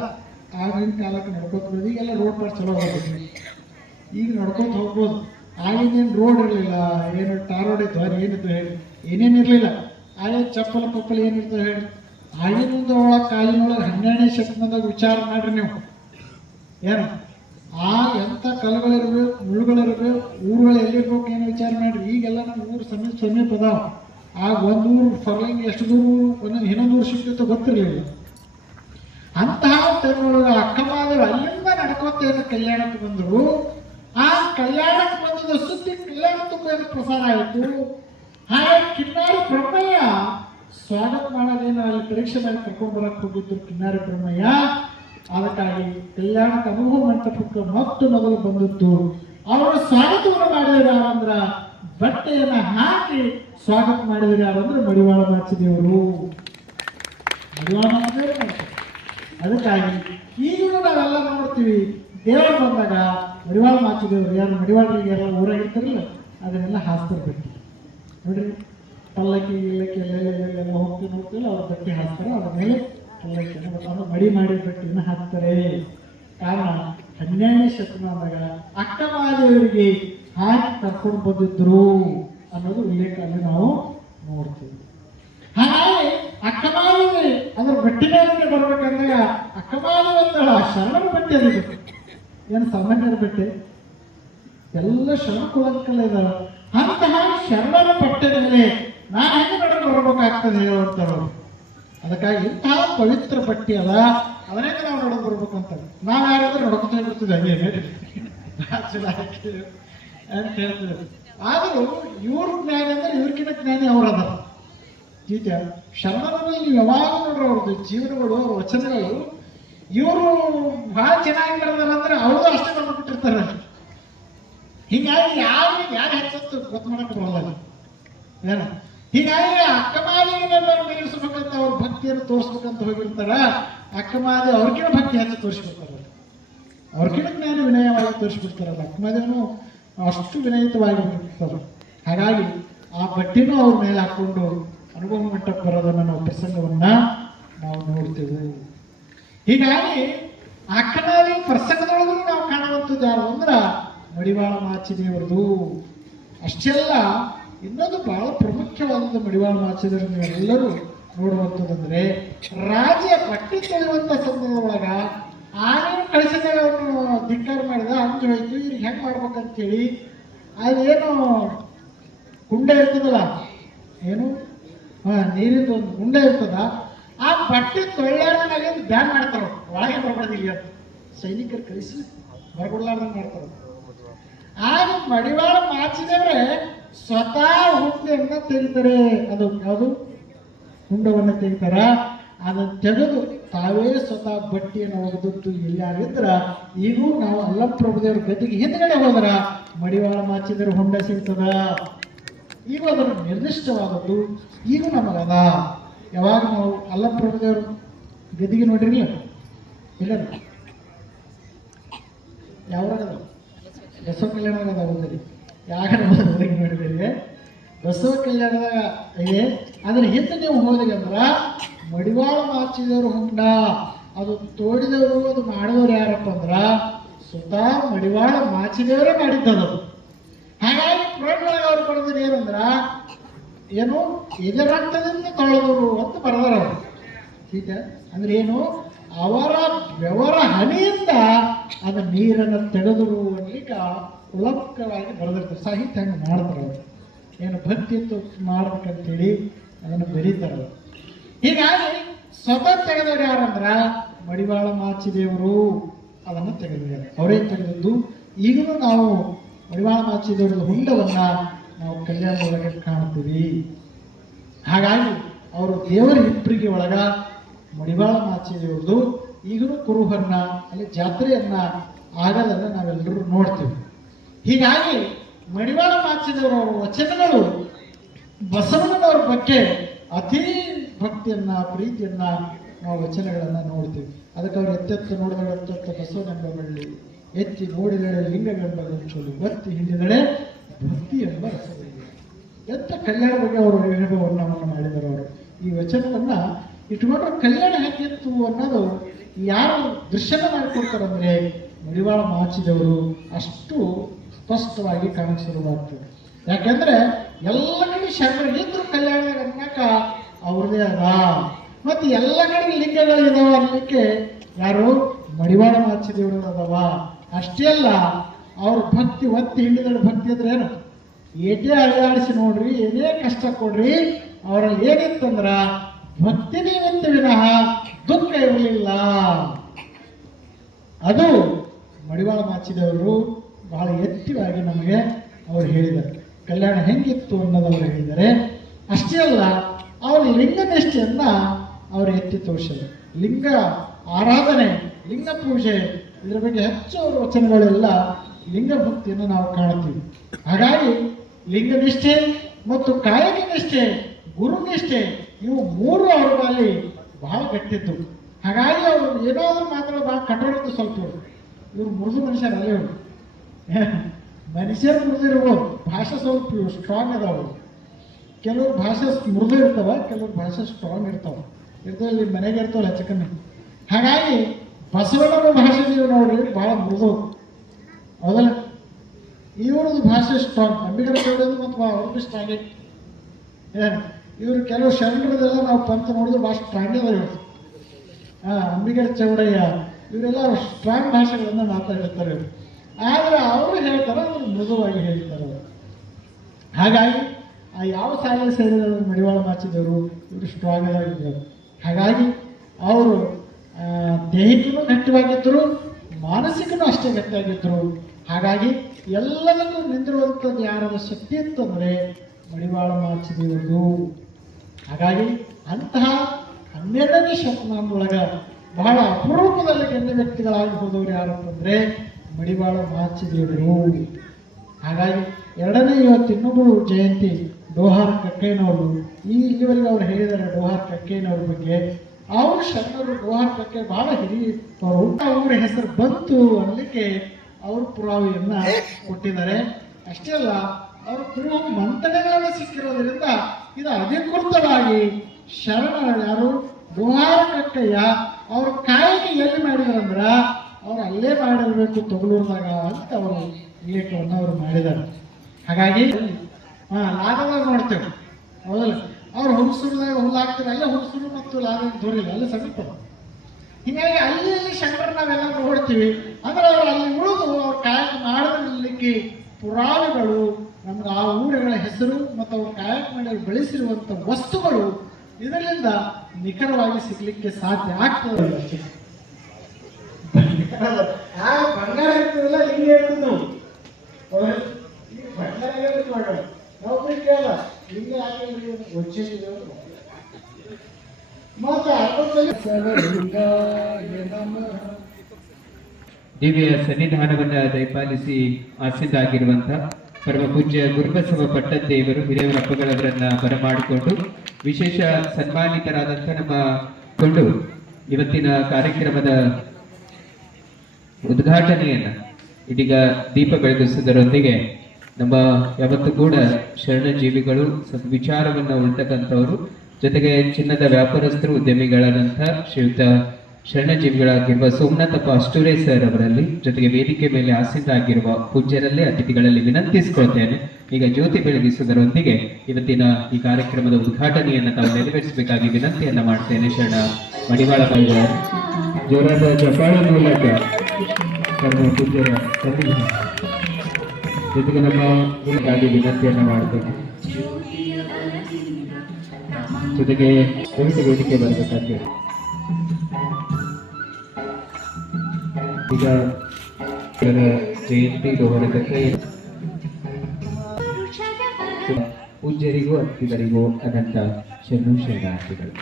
ಆಗಿನ ಕಾಲಕ್ಕೆ ನಡ್ಕೋತ ಈಗೆಲ್ಲ ರೋಡ್ ಪಾಡ್ ಚಲೋ ಹೋಗ್ಬೋದು, ಈಗ ನಡ್ಕೋತ ಹೋಗ್ಬೋದು. ಆಗಿನೇನು ರೋಡ್ ಇರಲಿಲ್ಲ, ಏನು ಟಾರ್ ರೋಡ್ ಇತ್ತು, ಅದು ಏನಿತ್ತು ಹೇಳಿ, ಏನೇನು ಇರಲಿಲ್ಲ. ಆಗೇ ಚಪ್ಪಲ ಪಪ್ಪಲ್ ಏನಿರ್ತವೆ ಹೇಳಿ. ಆಗಿನಿಂದ ಒಳಗೆ ಕಾಲಿನೊಳಗೆ 12ನೇ ಶತಮಾನದಾಗ ವಿಚಾರ ಮಾಡ್ರಿ ನೀವು. ಏನು ಎಂಥ ಕಲ್ಲುಗಳಿರ್ಬೇಕು, ಮುಳ್ಳುಗಳಿರ್ಬೇಕು, ಊರುಗಳು ಎಲ್ಲಿರ್ಬೇಕು ಏನು ವಿಚಾರ ಮಾಡ್ರಿ. ಈಗೆಲ್ಲ ನಮ್ಮ ಊರು ಸಮೀಪ ಅದಾವ. ಆಗ ಒಂದು ಊರು ಫರ್ಲಿಂಗ್ ಎಷ್ಟು ದೂರ ಇನ್ನೊಂದು ಊರು ಸಿಗ್ತಿತ್ತು ಗೊತ್ತಿರಲಿಲ್ಲ. ಅಂತಹ ಟೈಮ್ನೊಳಗೆ ಅಕ್ಕಮಾದೇವಿ ಅಲ್ಲಿಂದ ನಡ್ಕೋತೇನೆ ಕಲ್ಯಾಣಕ್ಕೆ ಬಂದರು. ಆ ಕಲ್ಯಾಣಕ್ಕೆ ಬಂದ ಸುದ್ದಿ ಕಲ್ಯಾಣಕ್ಕೂ ಏನು ಪ್ರಸಾರ ಆಯಿತು. ಹಾಗೆ ಕಿನ್ನಾರಿ ಬ್ರಹ್ಮಯ್ಯ ಸ್ವಾಗತ ಮಾಡೋದೇನು ಅಲ್ಲಿ ಪರೀಕ್ಷೆ ಮಾಡಿ ಕರ್ಕೊಂಡ್ಬರಕ್ಕೆ ಹೋಗಿದ್ರು ಕಿನ್ನಾರಿ ಬ್ರಹ್ಮಯ್ಯ. ಅದಕ್ಕಾಗಿ ಕಲ್ಯಾಣಕ್ಕೆ ಅನುಭವ ಮಂಟಪಕ್ಕೆ ಮೊದಲು ಬಂದದ್ದು. ಅವರು ಸ್ವಾಗತವನ್ನು ಮಾಡಿದ್ರು ಯಾರಂದ್ರ ಬಟ್ಟೆಯನ್ನು ಹಾಕಿ ಸ್ವಾಗತ ಮಾಡಿದ್ರು ಯಾರಂದ್ರೆ ಮಡಿವಾಳ ಮಾಚಿದೇವರು. ಮಡಿವಾಳ ಮಾಚಿದೇವರು ಮಾಡ್ತಾರೆ. ಅದಕ್ಕಾಗಿ ಈಗಲೂ ನಾವೆಲ್ಲ ನೋಡ್ತೀವಿ, ದೇವರು ಬಂದಾಗ ಮಡಿವಾಳ ಮಾಚಿದೇವರು ಯಾರು ಮಡಿವಾಳರಿಗೆ ಎಲ್ಲ ಊರಾಗಿರ್ತಾರಲ್ಲ ಅದನ್ನೆಲ್ಲ ಹಾಸ್ತಾರೆ ಬಟ್ಟೆ ನೋಡ್ರಿ. ಪಲ್ಲಕ್ಕಿ ಇಲ್ಲಕ್ಕಿ ಎಲ್ಲೆಲ್ಲ ಹೋಗ್ತಿಲ್ಲ ಅವ್ರ ಬಟ್ಟೆ ಹಾಕ್ತಾರೆ. ಅದ್ರ ಮೇಲೆ ಪಲ್ಲಕ್ಕಿಯನ್ನು ಮತ್ತು ಮಡಿ ಮಾಡಿ ಬಟ್ಟೆಯನ್ನು ಹಾಕ್ತಾರೆ. ಕಾರಣ 12ನೇ ಶತಮಾನದಾಗ ಅಕ್ಕಮಹಾದೇವರಿಗೆ ಹಾಕಿ ಕರ್ಕೊಂಡು ಬಂದಿದ್ರು ಅನ್ನೋದು ಉಲ್ಲೇಖ ಅಲ್ಲಿ ನಾವು ನೋಡ್ತೀವಿ. ಹಾಗಾಗಿ ಅಕ್ಕಮಹಾದೇವಿ ಅದ್ರ ಬಟ್ಟೆ ಮೇಲೆ ಬರ್ಬೇಕಂದಾಗ ಅಕ್ಕಮಹಾದೇವಿ ಅಂತೇಳ ಶರಣರ ಬಟ್ಟೆ ಅದಿದೆ, ಏನು ಸಾಮಾನ್ಯರ ಬಟ್ಟೆ, ಎಲ್ಲ ಶರಣ ಕುಲಂಕಲ ಇದಾವೆ. ಅಂತಹ ಶರಣರ ಬಟ್ಟೆ ಮೇಲೆ ನಾನು ಹೆಂಗೆ ನಡ್ಕೊಂಡು ಬರ್ಬೇಕಾಗ್ತದೆ ಹೇಳುವಂಥವ್ರು. ಅದಕ್ಕಾಗಿ ಇಂತಹ ಪವಿತ್ರ ಬಟ್ಟೆ ಅದ, ಅದನ್ನೇ ನಾವು ನೋಡೋದು ಬರ್ಬೇಕಂತ ನಾವು ಯಾರಾದ್ರೂ ನೋಡ್ಕೊತಾ ಬಿಡ್ತೀವಿ ಹಂಗೆ ಅಂತ ಹೇಳ್ತೀವಿ. ಆದರೂ ಇವ್ರ ಜ್ಞಾನಿ ಅಂದ್ರೆ ಇವ್ರಿಗಿಂತ ಜ್ಞಾನಿ ಅವರದ ಈಗ ಶರಣರಲ್ಲಿ ನೀವು ಯಾವಾಗ ನೋಡ್ರಿ ಅವ್ರದ್ದು ಜೀವನಗಳು, ಅವ್ರ ವಚನಗಳು ಇವರು ಬಹಳ ಚೆನ್ನಾಗಿ ಬರೆದಾರ ಅಂದ್ರೆ ಅವ್ರದ್ದು ಅಷ್ಟೇ ಬರ್ಬಿಟ್ಟಿರ್ತಾರೆ. ಹೀಗಾಗಿ ಯಾರು ಹೆಚ್ಚತ್ತು ಗೊತ್ತು ಮಾಡಕ್ಕೆ ಬರಲ್ಲ ಏನು. ಹೀಗಾಗಿ ಅಕ್ಕಮಾದೇವಿಯನ್ನು ಮೀರಿಸ್ಬೇಕಂತ ಅವ್ರ ಭಕ್ತಿಯನ್ನು ತೋರಿಸ್ಬೇಕಂತ ಹೋಗಿರ್ತಾರ. ಅಕ್ಕಮಾದೇವಿ ಅವ್ರಿಗಿನ ಭಕ್ತಿ ಹೆಚ್ಚು ತೋರಿಸ್ಬಿಡ್ತಾರ, ಅವ್ರಿಗಿನ ಜ್ಞಾನ ವಿನಯವಾಗಿ ತೋರಿಸ್ಬಿಡ್ತಾರಲ್ಲ. ಅಕ್ಕಮಾದೇವನು ಅಷ್ಟು ವಿನಯಿತವಾಗಿ ಬಿಡ್ತಾರೆ. ಹಾಗಾಗಿ ಆ ಬಟ್ಟೆನೂ ಅವ್ರ ಮೇಲೆ ಹಾಕೊಂಡು ಅನುಭವ ಮಂಟಪ ಬರೋದನ್ನ ನಾವು ಪ್ರಸಂಗವನ್ನ ನಾವು ನೋಡ್ತೇವೆ. ಹೀಗಾಗಿ ಅಕ್ಕಮಾದೇವಿ ಪ್ರಸಂಗದೊಳಗೂ ನಾವು ಕಾಣುವಂಥದ್ದು ಯಾರು ಅಂದ್ರ ಮಡಿವಾಳ ಮಾಚಿದೇವರದು. ಅಷ್ಟೆಲ್ಲ ಇನ್ನೊಂದು ಬಹಳ ಪ್ರಮುಖವಾದ ಮಡಿವಾಳ ಮಾಚಿದೇವರು ನೀವೆಲ್ಲರೂ ನೋಡುವಂಥದ್ದಂದ್ರೆ ರಾಜ್ಯ ಬಟ್ಟೆ ತೊಳೆಯುವಂಥ ಸಂದರ್ಭದೊಳಗ ಆನೆ ಕಳಿಸಿದಾಗ ಅವನು ಧಿಕ್ಕಾರ ಮಾಡಿದ ಅಂಜು ಹೋಯ್ತು. ಇವ್ರಿಗೆ ಹೆಂಗೆ ಮಾಡ್ಬೇಕಂತೇಳಿ ಅದೇನು ಗುಂಡೆ ಇರ್ತದಲ್ಲ, ಏನು ನೀರಿದ್ದು ಒಂದು ಗುಂಡೆ ಇರ್ತದ, ಆ ಬಟ್ಟೆ ತೊಳೆಯಾರ್ದಾಗ ಬ್ಯಾನ್ ಮಾಡ್ತಾರ, ಒಳಗೆ ಬರ್ಬಾರ್ದಿಲ್ಲ ಅಂತ ಸೈನಿಕರು ಕಳಿಸಿ ಹೊರಗೊಳ್ಳಾರ್ದಂಗೆ ಮಾಡ್ತಾರ. ಆಗ ಮಡಿವಾಳ ಮಾಚಿದೇವ್ರೆ ಸ್ವತಃ ಹುಂಡೆಯನ್ನ ತೆಗಿತಾರೆ. ಅದು ಯಾವುದು ಹುಂಡವನ್ನು ತೆಗಿತಾರ. ಅದನ್ನು ತೆಗೆದು ತಾವೇ ಸ್ವತಃ ಬಟ್ಟೆಯನ್ನು ಒಗೆದಿಟ್ಟು ಎಲ್ಲಾರಿದ್ರ ಈಗೂ ನಾವು ಅಲ್ಲಪ್ರಭುದೇವ್ರ ಗದಿಗೆ ಹಿಂದ್ಗಡೆ ಹೋದ್ರ ಮಡಿವಾಳ ಮಾಚಿದೇವ್ರ ಹುಂಡ ಸಿಗ್ತದ. ಈಗ ಅದರ ನಿರ್ದಿಷ್ಟವಾದದ್ದು ಈಗ ನಮಗದ. ಯಾವಾಗ ನಾವು ಅಲ್ಲಪ್ರಭುದೇವ್ರ ಗದಿಗೆ ನೋಡಿರಲಿಲ್ಲ, ಇಲ್ಲ ಯಾವಾಗ ಬಸವ ಕಲ್ಯಾಣದಾಗ ಓದಿರಿ, ಯಾಕಡೆ ಹೋಗಿ ನೋಡಿದ್ದೀರಿ ಬಸವ ಕಲ್ಯಾಣದಾಗ ಇದೆ. ಅದ್ರ ಹಿಂದೆ ನೀವು ಹೋದಿರಿ ಅಂದ್ರ ಮಡಿವಾಳ ಮಾಚಿದವರು ಹುಂಡ ಅದು ತೋಡಿದವರು, ಅದು ಮಾಡಿದವರು ಯಾರಪ್ಪ ಅಂದ್ರ ಸ್ವತಃ ಮಡಿವಾಳ ಮಾಚಿದೇವರೇ ಮಾಡಿದ್ದದು. ಹಾಗಾಗಿ ಪುರಾಣೊಳಗೆ ಅವ್ರು ಬರೆದ್ರೆ ಏನಂದ್ರ ಏನು ಎದೆ ರಕ್ತದಿಂದ ತೊಳೆದವರು ಅಂತ ಬರೆದಾರ ಅವರು. ಈಗ ಅಂದ್ರೆ ಏನು ಅವರ ಬೆವರ ಹನಿಯಿಂದ ಅದು ನೀರನ್ನು ತೆಗೆದರು ಅನ್ಲಿಕ್ಕ ಉಳಂಕವಾಗಿ ಬರೆದಿರ್ತಾರೆ. ಸಾಹಿತ್ಯ ಹಂಗೆ ಮಾಡ್ತಾರೆ ಅವರು, ಏನು ಭಕ್ತಿ ಮಾಡ್ಬೇಕಂತೇಳಿ ಅದನ್ನು ಬರೀತಾರೆ ಅವರು. ಹೀಗಾಗಿ ಸ್ವತಃ ತೆಗೆದವರು ಯಾರಂದ್ರ ಮಡಿವಾಳ ಮಾಚಿದೇವರು ಅದನ್ನು ತೆಗೆದಿದ್ದಾರೆ, ಅವರೇ ತೆಗೆದದ್ದು. ಈಗಲೂ ನಾವು ಮಡಿವಾಳ ಮಾಚಿದೇವರ ಹುಂಡವನ್ನ ನಾವು ಕಲ್ಯಾಣದೊಳಗೆ ಕಾಣ್ತೀವಿ. ಹಾಗಾಗಿ ಅವರು ದೇವರ ಇಬ್ಬರಿಗೆ ಒಳಗ ಮಡಿವಾಳ ಮಾಚಿದೇವ್ರದ್ದು ಈಗಲೂ ಕುರುಹನ್ನ ಅಲ್ಲಿ ಜಾತ್ರೆಯನ್ನ ಆಗೋದನ್ನ ನಾವೆಲ್ಲರೂ ನೋಡ್ತೀವಿ. ಹೀಗಾಗಿ ಮಡಿವಾಳ ಮಾಚಿದೇವರವರ ವಚನಗಳು ಬಸವಣ್ಣನವ್ರ ಬಗ್ಗೆ ಅತೀ ಭಕ್ತಿಯನ್ನ ಪ್ರೀತಿಯನ್ನ ನಾವು ವಚನಗಳನ್ನ ನೋಡ್ತೀವಿ. ಅದಕ್ಕೆ ಅವ್ರು ಎತ್ತೆತ್ತು ನೋಡಿದಳೆ ಎತ್ತೆತ್ತ ಬಸವನೆಂಬ ಬಳ್ಳಿ, ಎತ್ತಿ ನೋಡಿದಳೆ ಲಿಂಗವೆಂಬ ಗಂಚಲು, ಬತ್ತಿ ಹಿಂದಿದಳೆ ಭಕ್ತಿ ಎಂಬ ರಸದಲ್ಲಿ. ಎಂತ ಕಲ್ಯಾಣ ಬಗ್ಗೆ ಅವರು ಅನುಭವವನ್ನು ಮಾಡಿದರು. ಅವರು ಈ ವಚನವನ್ನ ಇಟ್ಕೊಂಡ್ರೆ ಕಲ್ಯಾಣ ಹೇಗಿತ್ತು ಅನ್ನೋದು ಯಾರು ದೃಶ್ಯನ ಮಾಡಿಕೊಡ್ತಾರಂದ್ರೆ ಮಡಿವಾಳ ಮಾಚಿದವರು ಅಷ್ಟು ಸ್ಪಷ್ಟವಾಗಿ ಕಾಣಕ್ಕೆ ಶುರುವಾಗ್ತದೆ. ಯಾಕಂದ್ರೆ ಎಲ್ಲ ಕಡೆ ಶರಣರು ಇದ್ರು ಕಲ್ಯಾಣದಾಗ ಅನ್ನಕ ಅವ್ರದೇ ಅದ. ಮತ್ತು ಎಲ್ಲ ಕಡೆ ಲಿಂಗಗಳಿದಾವ ಅನ್ನಲಿಕ್ಕೆ ಯಾರು ಮಡಿವಾಳ ಮಾಚಿದೇವರು ಅದಾವ. ಅಷ್ಟೇ ಅಲ್ಲ, ಅವ್ರ ಭಕ್ತಿ ಒತ್ತಿ ಹಿಂಡಿದ ಭಕ್ತಿ ಅಂದ್ರೆ ಏನು, ಏಟೇ ಅಳ್ಳಾಡಿಸಿ ನೋಡ್ರಿ, ಏನೇ ಕಷ್ಟ ಕೊಡ್ರಿ, ಅವರಲ್ಲಿ ಏನಿತ್ತಂದ್ರ ಭಕ್ತಿನೇ ಇತ್ತು ವಿನಃ ದುಃಖ ಇರಲಿಲ್ಲ. ಅದು ಮಡಿವಾಳ ಮಾಚಿದೇವರು ಬಹಳ ಎತ್ತಿವಾಗಿ ನಮಗೆ ಅವರು ಹೇಳಿದ್ದಾರೆ. ಕಲ್ಯಾಣ ಹೆಂಗಿತ್ತು ಅನ್ನೋದವರು ಹೇಳಿದ್ದಾರೆ. ಅಷ್ಟೇ ಅಲ್ಲ, ಅವರ ಲಿಂಗ ನಿಷ್ಠೆಯನ್ನ ಅವರು ಎತ್ತಿ ತೋರಿಸಿದರು. ಲಿಂಗ ಆರಾಧನೆ, ಲಿಂಗ ಪೂಜೆ, ಇದರ ಬಗ್ಗೆ ಹೆಚ್ಚು ಅವರ ವಚನಗಳೆಲ್ಲ ಲಿಂಗ ಭಕ್ತಿಯನ್ನು ನಾವು ಕಾಣ್ತೀವಿ. ಹಾಗಾಗಿ ಲಿಂಗ ನಿಷ್ಠೆ ಮತ್ತು ಕಾಯಕ ನಿಷ್ಠೆ, ಗುರು ನಿಷ್ಠೆ, ಇವು ಮೂರು ಅವರ ಬಳಿ ಬಹಳ ಗಟ್ಟಿತ್ತು. ಹಾಗಾಗಿ ಅವರು ಏನಾದರೂ ಮಾತ್ರ ಬಹಳ ಕಠೋರದ್ದು ಸ್ವಲ್ಪ ಇವರು ಮೃದು ಮನುಷ್ಯರಲ್ಲೇ ಇವರು. ಮನುಷ್ಯರು ಮೃದಿರ್ಬೋದು, ಭಾಷೆ ಸ್ವಲ್ಪ ಸ್ಟ್ರಾಂಗ್ ಅದಾವ. ಕೆಲವ್ರು ಭಾಷೆ ಮೃದು ಇರ್ತಾವ, ಕೆಲವ್ರು ಭಾಷೆ ಸ್ಟ್ರಾಂಗ್ ಇರ್ತಾವ. ಇರ್ತಲ್ಲಿ ಮನೆಗೆ ಇರ್ತಾವಲ್ಲ ಹೆಚ್ಚು ಕಮ್ಮಿ. ಹಾಗಾಗಿ ಬಸವಣ್ಣನ ಭಾಷೆ ನೀವು ನೋಡ್ರಿ ಬಹಳ ಮೃದು, ಹೌದಲ್ಲ? ಇವ್ರದ್ದು ಭಾಷೆ ಸ್ಟ್ರಾಂಗ್. ಅಂಬಿಗರ ಚೌಡದು ಮತ್ತು ಅವ್ರದ್ದು ಸ್ಟ್ರಾಂಗೇ. ಏನು ಇವರು ಕೆಲವು ಶರಣರದೆಲ್ಲ ನಾವು ಪಂಥ ನೋಡಿದ್ರೆ ಭಾಳ ಸ್ಟ್ರಾಂಗ್ ಅದ ಇವರು. ಅಂಬಿಗರ ಚೌಡಯ್ಯ ಇವರೆಲ್ಲ ಸ್ಟ್ರಾಂಗ್ ಭಾಷೆಗಳನ್ನು ಮಾತಾಡಿರ್ತಾರೆ ಇವರು. ಆದರೆ ಅವರು ಹೇಳ್ತಾರೆ, ಅವರು ಮೃದುವಾಗಿ ಹೇಳ್ತಾರೆ ಅವರು. ಹಾಗಾಗಿ ಆ ಯಾವ ಶಾಲೆ ಸೇರಿದ ಮಡಿವಾಳ ಮಾಚಿದವರು ಇವರು ಸ್ಟ್ರಾಂಗ್ ಆಗಿದ್ದರು. ಹಾಗಾಗಿ ಅವರು ದೈಹಿಕನೂ ಗಟ್ಟಿವಾಗಿದ್ದರು, ಮಾನಸಿಕನೂ ಅಷ್ಟೇ ಗಟ್ಟಿಯಾಗಿದ್ದರು. ಹಾಗಾಗಿ ಎಲ್ಲದಕ್ಕೂ ನಿಂದಿರುವಂಥದ್ದು ಯಾರದ ಶಕ್ತಿ ಅಂತಂದರೆ ಮಡಿವಾಳ ಮಾಚಿದೇವರು. ಹಾಗಾಗಿ ಅಂತಹ 12ನೇ ಶತಮಾನದೊಳಗೆ ಬಹಳ ಅಪರೂಪದಲ್ಲಿ ಗಣ್ಯ ವ್ಯಕ್ತಿಗಳಾಗಿ ಹೋದವರು ಯಾರು ಅಂತಂದರೆ ಮಡಿವಾಳ ಮಾಚಿದೇವರು. ಹಾಗಾಗಿ ಎರಡನೇ ಇವತ್ತು ಇನ್ನೊಬ್ಬರು ಜಯಂತಿ ಡೋಹಾರ್ ಕಕ್ಕಯ್ಯನವರು. ಇಲ್ಲಿವರೆಗೆ ಅವರು ಹೇಳಿದ್ದಾರೆ ಡೋಹಾರ್ ಕಕ್ಕಯ್ಯನವ್ರ ಬಗ್ಗೆ. ಅವರು ಶರಣರು ಡೋಹಾರ್ ಕಕ್ಕಯ್ಯ ಬಹಳ ಹಿರಿಯವರು. ಅವರ ಹೆಸರು ಬಂತು ಅನ್ನಲಿಕ್ಕೆ ಅವರು ಪುರಾವೆಯನ್ನ ಕೊಟ್ಟಿದ್ದಾರೆ. ಅಷ್ಟೇ ಅಲ್ಲ, ಅವರು ಪುರಾವ ಮಂಥನಗಳನ್ನು ಸಿಕ್ಕಿರೋದ್ರಿಂದ ಇದು ಅಧಿಕೃತವಾಗಿ ಶರಣ ಯಾರು ಡೋಹಾರ ಕಕ್ಕಯ್ಯ ಅವ್ರ ಕಾಯಿಗೆ ಎಲ್ಲಿ ಮಾಡಿದಾರಂದ್ರ ಅವ್ರು ಅಲ್ಲೇ ಮಾಡಿರ್ಬೇಕು ತೊಗಲೂರ್ದಾಗ ಅಂತ ಅವರು ಉಲ್ಲೇಖವನ್ನು ಅವರು ಮಾಡಿದ್ದಾರೆ. ಹಾಗಾಗಿ ಲಾಭದಾಗ ನೋಡ್ತೇವೆ, ಹೌದಲ್ಲ? ಅವ್ರು ಹುಣಸೂರ್ದಾಗ ಹುಲ್ಲು ಹಾಕ್ತಾರೆ, ಅಲ್ಲೇ ಹುಣಸೂರು ಮತ್ತು ಲಾಭ ದೂರಿಲ್ಲ, ಅಲ್ಲೇ ಸಮೀಪ. ಹೀಗಾಗಿ ಅಲ್ಲಿ ಶಂಕರ ನಾವೆಲ್ಲ ನೋಡ್ತೀವಿ. ಅಂದ್ರೆ ಅವರು ಅಲ್ಲಿ ಉಳಿದು ಅವ್ರ ಕಾಯಕ ಮಾಡಲಿಕ್ಕೆ ಪುರಾವೆಗಳು ನಮ್ಗೆ ಆ ಊರುಗಳ ಹೆಸರು ಮತ್ತು ಅವ್ರ ಕಾಯಕ ಮಾಡಿ ಬೆಳೆಸಿರುವಂಥ ವಸ್ತುಗಳು ಇದರಿಂದ ನಿಖರವಾಗಿ ಸಿಗ್ಲಿಕ್ಕೆ ಸಾಧ್ಯ ಆಗ್ತದೆ. ಅಷ್ಟೇ ಬಂಗಾರ ಇರ್ತದಲ್ಲ, ಹಿಂಗೆ ಇರ್ತದೆ ಬಂಗಾರ ನಾವು ಕೇಳ ಹಿಂಗೆ ಹಾಕಿದ್ರಿ ಒಚ್ಚಿದ್ದೀವಿ ದಿವ್ಯ ಸನ್ನಿಧಾನವನ್ನು ದಯಪಾಲಿಸಿ ಆಸೀನರಾಗಿರುವಂತಹ ಪರಮ ಪೂಜ್ಯ ಗುರುಬಸವ ಪಟ್ಟದೇವರು ಹಿರಿಯವರಪ್ಪಗಳವರನ್ನ ಬರಮಾಡಿಕೊಂಡು ವಿಶೇಷ ಸನ್ಮಾನಿತರಾದಂಥ ನಮ್ಮ ಕೊಂಡು ಇವತ್ತಿನ ಕಾರ್ಯಕ್ರಮದ ಉದ್ಘಾಟನೆಯನ್ನ ಇದೀಗ ದೀಪ ಬೆಳಗಿಸುವುದರೊಂದಿಗೆ ನಮ್ಮ ಯಾವತ್ತೂ ಕೂಡ ಶರಣಜೀವಿಗಳು ವಿಚಾರವನ್ನು ಉಳ್ತಕ್ಕಂಥವರು, ಜೊತೆಗೆ ಚಿನ್ನದ ವ್ಯಾಪಾರಸ್ಥರು ಉದ್ಯಮಿಗಳಾದಂಥ ಶ್ರೀಯುತ ಶರಣಜೀವಿಗಳಾಗಿರುವ ಸೋಮನಾಥಪ್ಪ ಅಷ್ಟೂರೇ ಸರ್ ಅವರಲ್ಲಿ, ಜೊತೆಗೆ ವೇದಿಕೆ ಮೇಲೆ ಆಸೀನರಾಗಿರುವ ಪೂಜ್ಯರಲ್ಲೇ ಅತಿಥಿಗಳಲ್ಲಿ ವಿನಂತಿಸಿಕೊಳ್ತೇನೆ. ಈಗ ಜ್ಯೋತಿ ಬೆಳಗಿಸುವುದರೊಂದಿಗೆ ಇವತ್ತಿನ ಈ ಕಾರ್ಯಕ್ರಮದ ಉದ್ಘಾಟನೆಯನ್ನು ತಾವು ನೆರವೇರಿಸಬೇಕಾಗಿ ವಿನಂತಿಯನ್ನ ಮಾಡ್ತೇನೆ. ಶರಣ ಮಡಿವಾಳ ಜೋರಾದ ಚಪ್ಪಾಳೆ ಮೂಲಕ ಪೂಜ್ಯರ ಸನ್ನಿಧಾನ ಜೊತೆಗೆ ನಮ್ಮ ಗುರುಗಾಗಿ ವಿನಂತಿಯನ್ನ ಮಾಡ್ತೇನೆ. ಜೊತೆಗೆ ವೇದಿಕೆ ಬರಬೇಕಾಗ್ತದೆ. ಈಗ ಜಯಂತಿ ಡೋಹರಕ್ಕೆ ಪೂಜ್ಯರಿಗೂ ಅತಿಥಿಗಳಿಗೂ ಅನಂತ ಶರಣು ಶರಣಾರ್ಥಿಗಳು.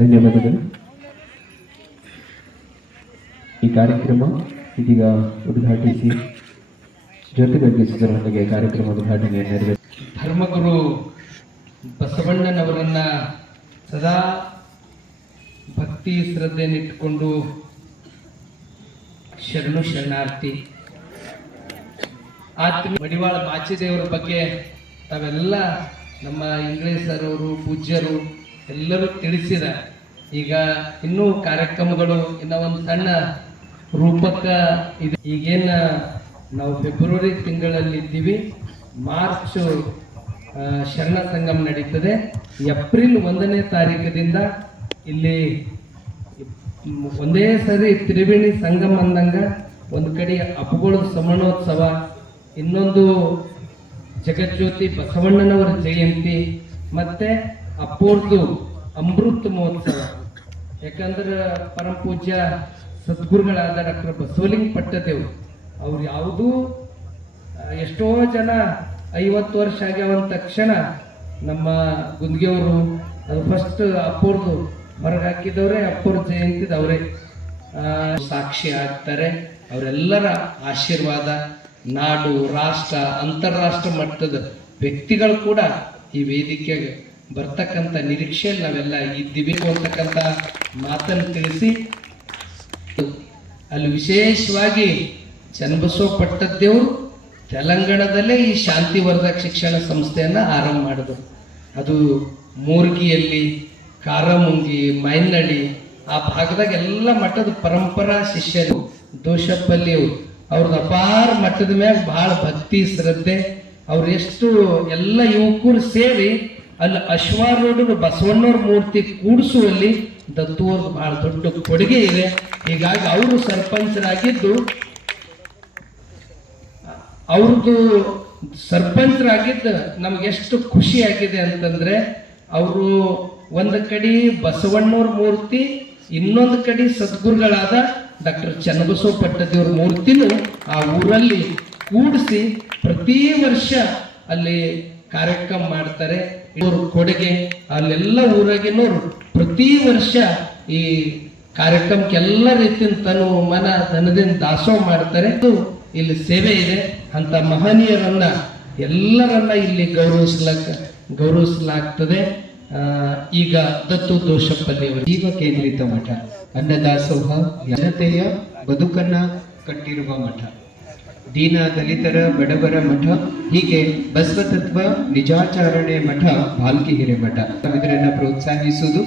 ಧನ್ಯವಾದಗಳು. ಈ ಕಾರ್ಯಕ್ರಮ ಇದೀಗ ಉದ್ಘಾಟಿಸಿ ಜ್ಯೋತಿ ಬೆಳಗಿಸುವುದರೊಂದಿಗೆ ಕಾರ್ಯಕ್ರಮ ಉದ್ಘಾಟನೆಯನ್ನು ನೆರವೇರಿಸಿ ಧರ್ಮಗುರು ಬಸವಣ್ಣನವರನ್ನ ಸದಾ ಭಕ್ತಿ ಶ್ರದ್ಧೆಯನ್ನಿಟ್ಟುಕೊಂಡು ಶರಣು ಶರಣಾರ್ಥಿ ಮಡಿವಾಳ ಮಾಚಿದೇವರ ಬಗ್ಗೆ ತಾವೆಲ್ಲ ನಮ್ಮ ಇಂಗ್ಲೇಸರವರು ಪೂಜ್ಯರು ಎಲ್ಲರೂ ತಿಳಿಸಿದ್ದಾರೆ. ಈಗ ಇನ್ನೂ ಕಾರ್ಯಕ್ರಮಗಳು ಇನ್ನ ಒಂದು ಸಣ್ಣ ರೂಪಕ ಇದೆ. ಈಗೇನ ನಾವು ಫೆಬ್ರವರಿ ತಿಂಗಳಲ್ಲಿ ಇದ್ದೀವಿ, ಮಾರ್ಚ್ ಶರಣ ಸಂಗಮ ನಡೀತದೆ. ಏಪ್ರಿಲ್ 1ನೇ ತಾರೀಕದಿಂದ ಇಲ್ಲಿ ಒಂದೇ ಸರಿ ತ್ರಿವೇಣಿ ಸಂಗಮ ಅಂದಂಗ ಒಂದು ಕಡೆ ಅಪ್ಪುಗಳು ಸಮಣೋತ್ಸವ, ಇನ್ನೊಂದು ಜಗಜ್ಯೋತಿ ಬಸವಣ್ಣನವರ ಜಯಂತಿ, ಮತ್ತೆ ಅಪ್ಪೋರ್ದು ಅಮೃತ ಮಹೋತ್ಸವ. ಯಾಕಂದ್ರೆ ಪರಮ ಪೂಜ್ಯ ಸದ್ಗುರುಗಳಾದ ಡಾಕ್ಟರ್ ಬಸವಲಿಂಗ ಪಟ್ಟದೇವ್ ಅವ್ರು ಯಾವುದೂ ಎಷ್ಟೋ ಜನ 50 ವರ್ಷ ಆಗ್ಯಾವ ಅಂದ ತಕ್ಷಣ ನಮ್ಮ ಗುಂದಿಗೆಯವರು ಅದು ಫಸ್ಟ್ ಅಪ್ಪೋರ್ದು ಹೊರಗೆ ಹಾಕಿದವ್ರೆ, ಅಪ್ಪೋರ್ ಜಯಂತಿದ ಅವರೇ ಸಾಕ್ಷಿ ಆಗ್ತಾರೆ. ಅವರೆಲ್ಲರ ಆಶೀರ್ವಾದ, ನಾಡು ರಾಷ್ಟ್ರ ಅಂತಾರಾಷ್ಟ್ರ ಮಟ್ಟದ ವ್ಯಕ್ತಿಗಳು ಕೂಡ ಈ ವೇದಿಕೆಗೆ ಬರ್ತಕ್ಕಂಥ ನಿರೀಕ್ಷೆಯಲ್ಲಿ ನಾವೆಲ್ಲ ಇದ್ದೀವಿ ಅಂತಕ್ಕಂಥ ಮಾತನ್ನು ತಿಳಿಸಿ, ಅಲ್ಲಿ ವಿಶೇಷವಾಗಿ ಚನ್ನಬಸವ ಪಟ್ಟದೇವರು ತೆಲಂಗಾಣದಲ್ಲೇ ಈ ಶಾಂತಿವರ್ಧಕ ಶಿಕ್ಷಣ ಸಂಸ್ಥೆಯನ್ನು ಆರಂಭ ಮಾಡಿದ್ರು. ಅದು ಮೂರ್ಗಿಯಲ್ಲಿ, ಕಾರಮುಂಗಿ, ಮೈನಳ್ಳಿ ಆ ಭಾಗದಾಗ ಎಲ್ಲ ಮಟ್ಟದ ಪರಂಪರಾ ಶಿಷ್ಯರು. ದೋಷಪ್ಪಲ್ಲಿ ಅವ್ರದ್ದು ಅಪಾರ ಮಟ್ಟದ ಮ್ಯಾಗ ಬಹಳ ಭಕ್ತಿ ಶ್ರದ್ಧೆ. ಅವ್ರು ಎಷ್ಟು ಎಲ್ಲ ಯುವಕರು ಸೇರಿ ಅಲ್ಲಿ ಅಶ್ವಾರೂಢರು ಬಸವಣ್ಣವ್ರ ಮೂರ್ತಿ ಕೂಡಿಸುವಲ್ಲಿ ದತ್ತುವರ್ದು ಬಹಳ ದೊಡ್ಡ ಕೊಡುಗೆ ಇದೆ. ಹೀಗಾಗಿ ಅವರು ಸರ್ಪಂಚರಾಗಿದ್ದು, ಅವ್ರದ್ದು ಸರ್ಪಂಚರಾಗಿದ್ದು ನಮ್ಗೆ ಎಷ್ಟು ಖುಷಿ ಆಗಿದೆ ಅಂತಂದ್ರೆ, ಅವರು ಒಂದು ಕಡೆ ಬಸವಣ್ಣವ್ರ ಮೂರ್ತಿ, ಇನ್ನೊಂದು ಕಡೆ ಸದ್ಗುರುಗಳಾದ ಡಾಕ್ಟರ್ ಚನ್ನಬಸವ ಪಟ್ಟದೇವ್ರ ಮೂರ್ತಿನೂ ಆ ಊರಲ್ಲಿ ಕೂಡಿಸಿ ಪ್ರತಿ ವರ್ಷ ಅಲ್ಲಿ ಕಾರ್ಯಕ್ರಮ ಮಾಡ್ತಾರೆ. ಇವ್ರ ಕೊಡುಗೆ ಅಲ್ಲೆಲ್ಲ ಊರಾಗಿನವರು ಪ್ರತಿ ವರ್ಷ ಈ ಕಾರ್ಯಕ್ರಮಕ್ಕೆ ಎಲ್ಲ ರೀತಿಯ ತನು ಮನ ಧನದಿಂದ ದಾಸೋಹ ಮಾಡ್ತಾರೆ. ಇಲ್ಲಿ ಸೇವೆ ಇದೆ ಅಂತ ಮಹನೀಯರನ್ನ ಎಲ್ಲರನ್ನ ಇಲ್ಲಿ ಗೌರವಿಸಲಾಗ್ತದೆ. ಈಗ ದತ್ತು ದೋಷಪ್ಪಲ್ಲಿ ಅವರು ಜೀವ ಕೇಂದ್ರಿತ ಮಠ, ಅನ್ನದಾಸೋಹ, ಜನತೆಯ ಬದುಕನ್ನ ಕಟ್ಟಿರುವ ಮಠ, ದೀನ ದಲಿತರ ಬಡವರ ಮಠ, ಹೀಗೆ ಬಸವತತ್ವ ನಿಜಾಚರಣೆ ಮಠ ಭಾಲ್ಕಿ ಹಿರೇಮಠ. ಇದರನ್ನ ಪ್ರೋತ್ಸಾಹಿಸುವುದು,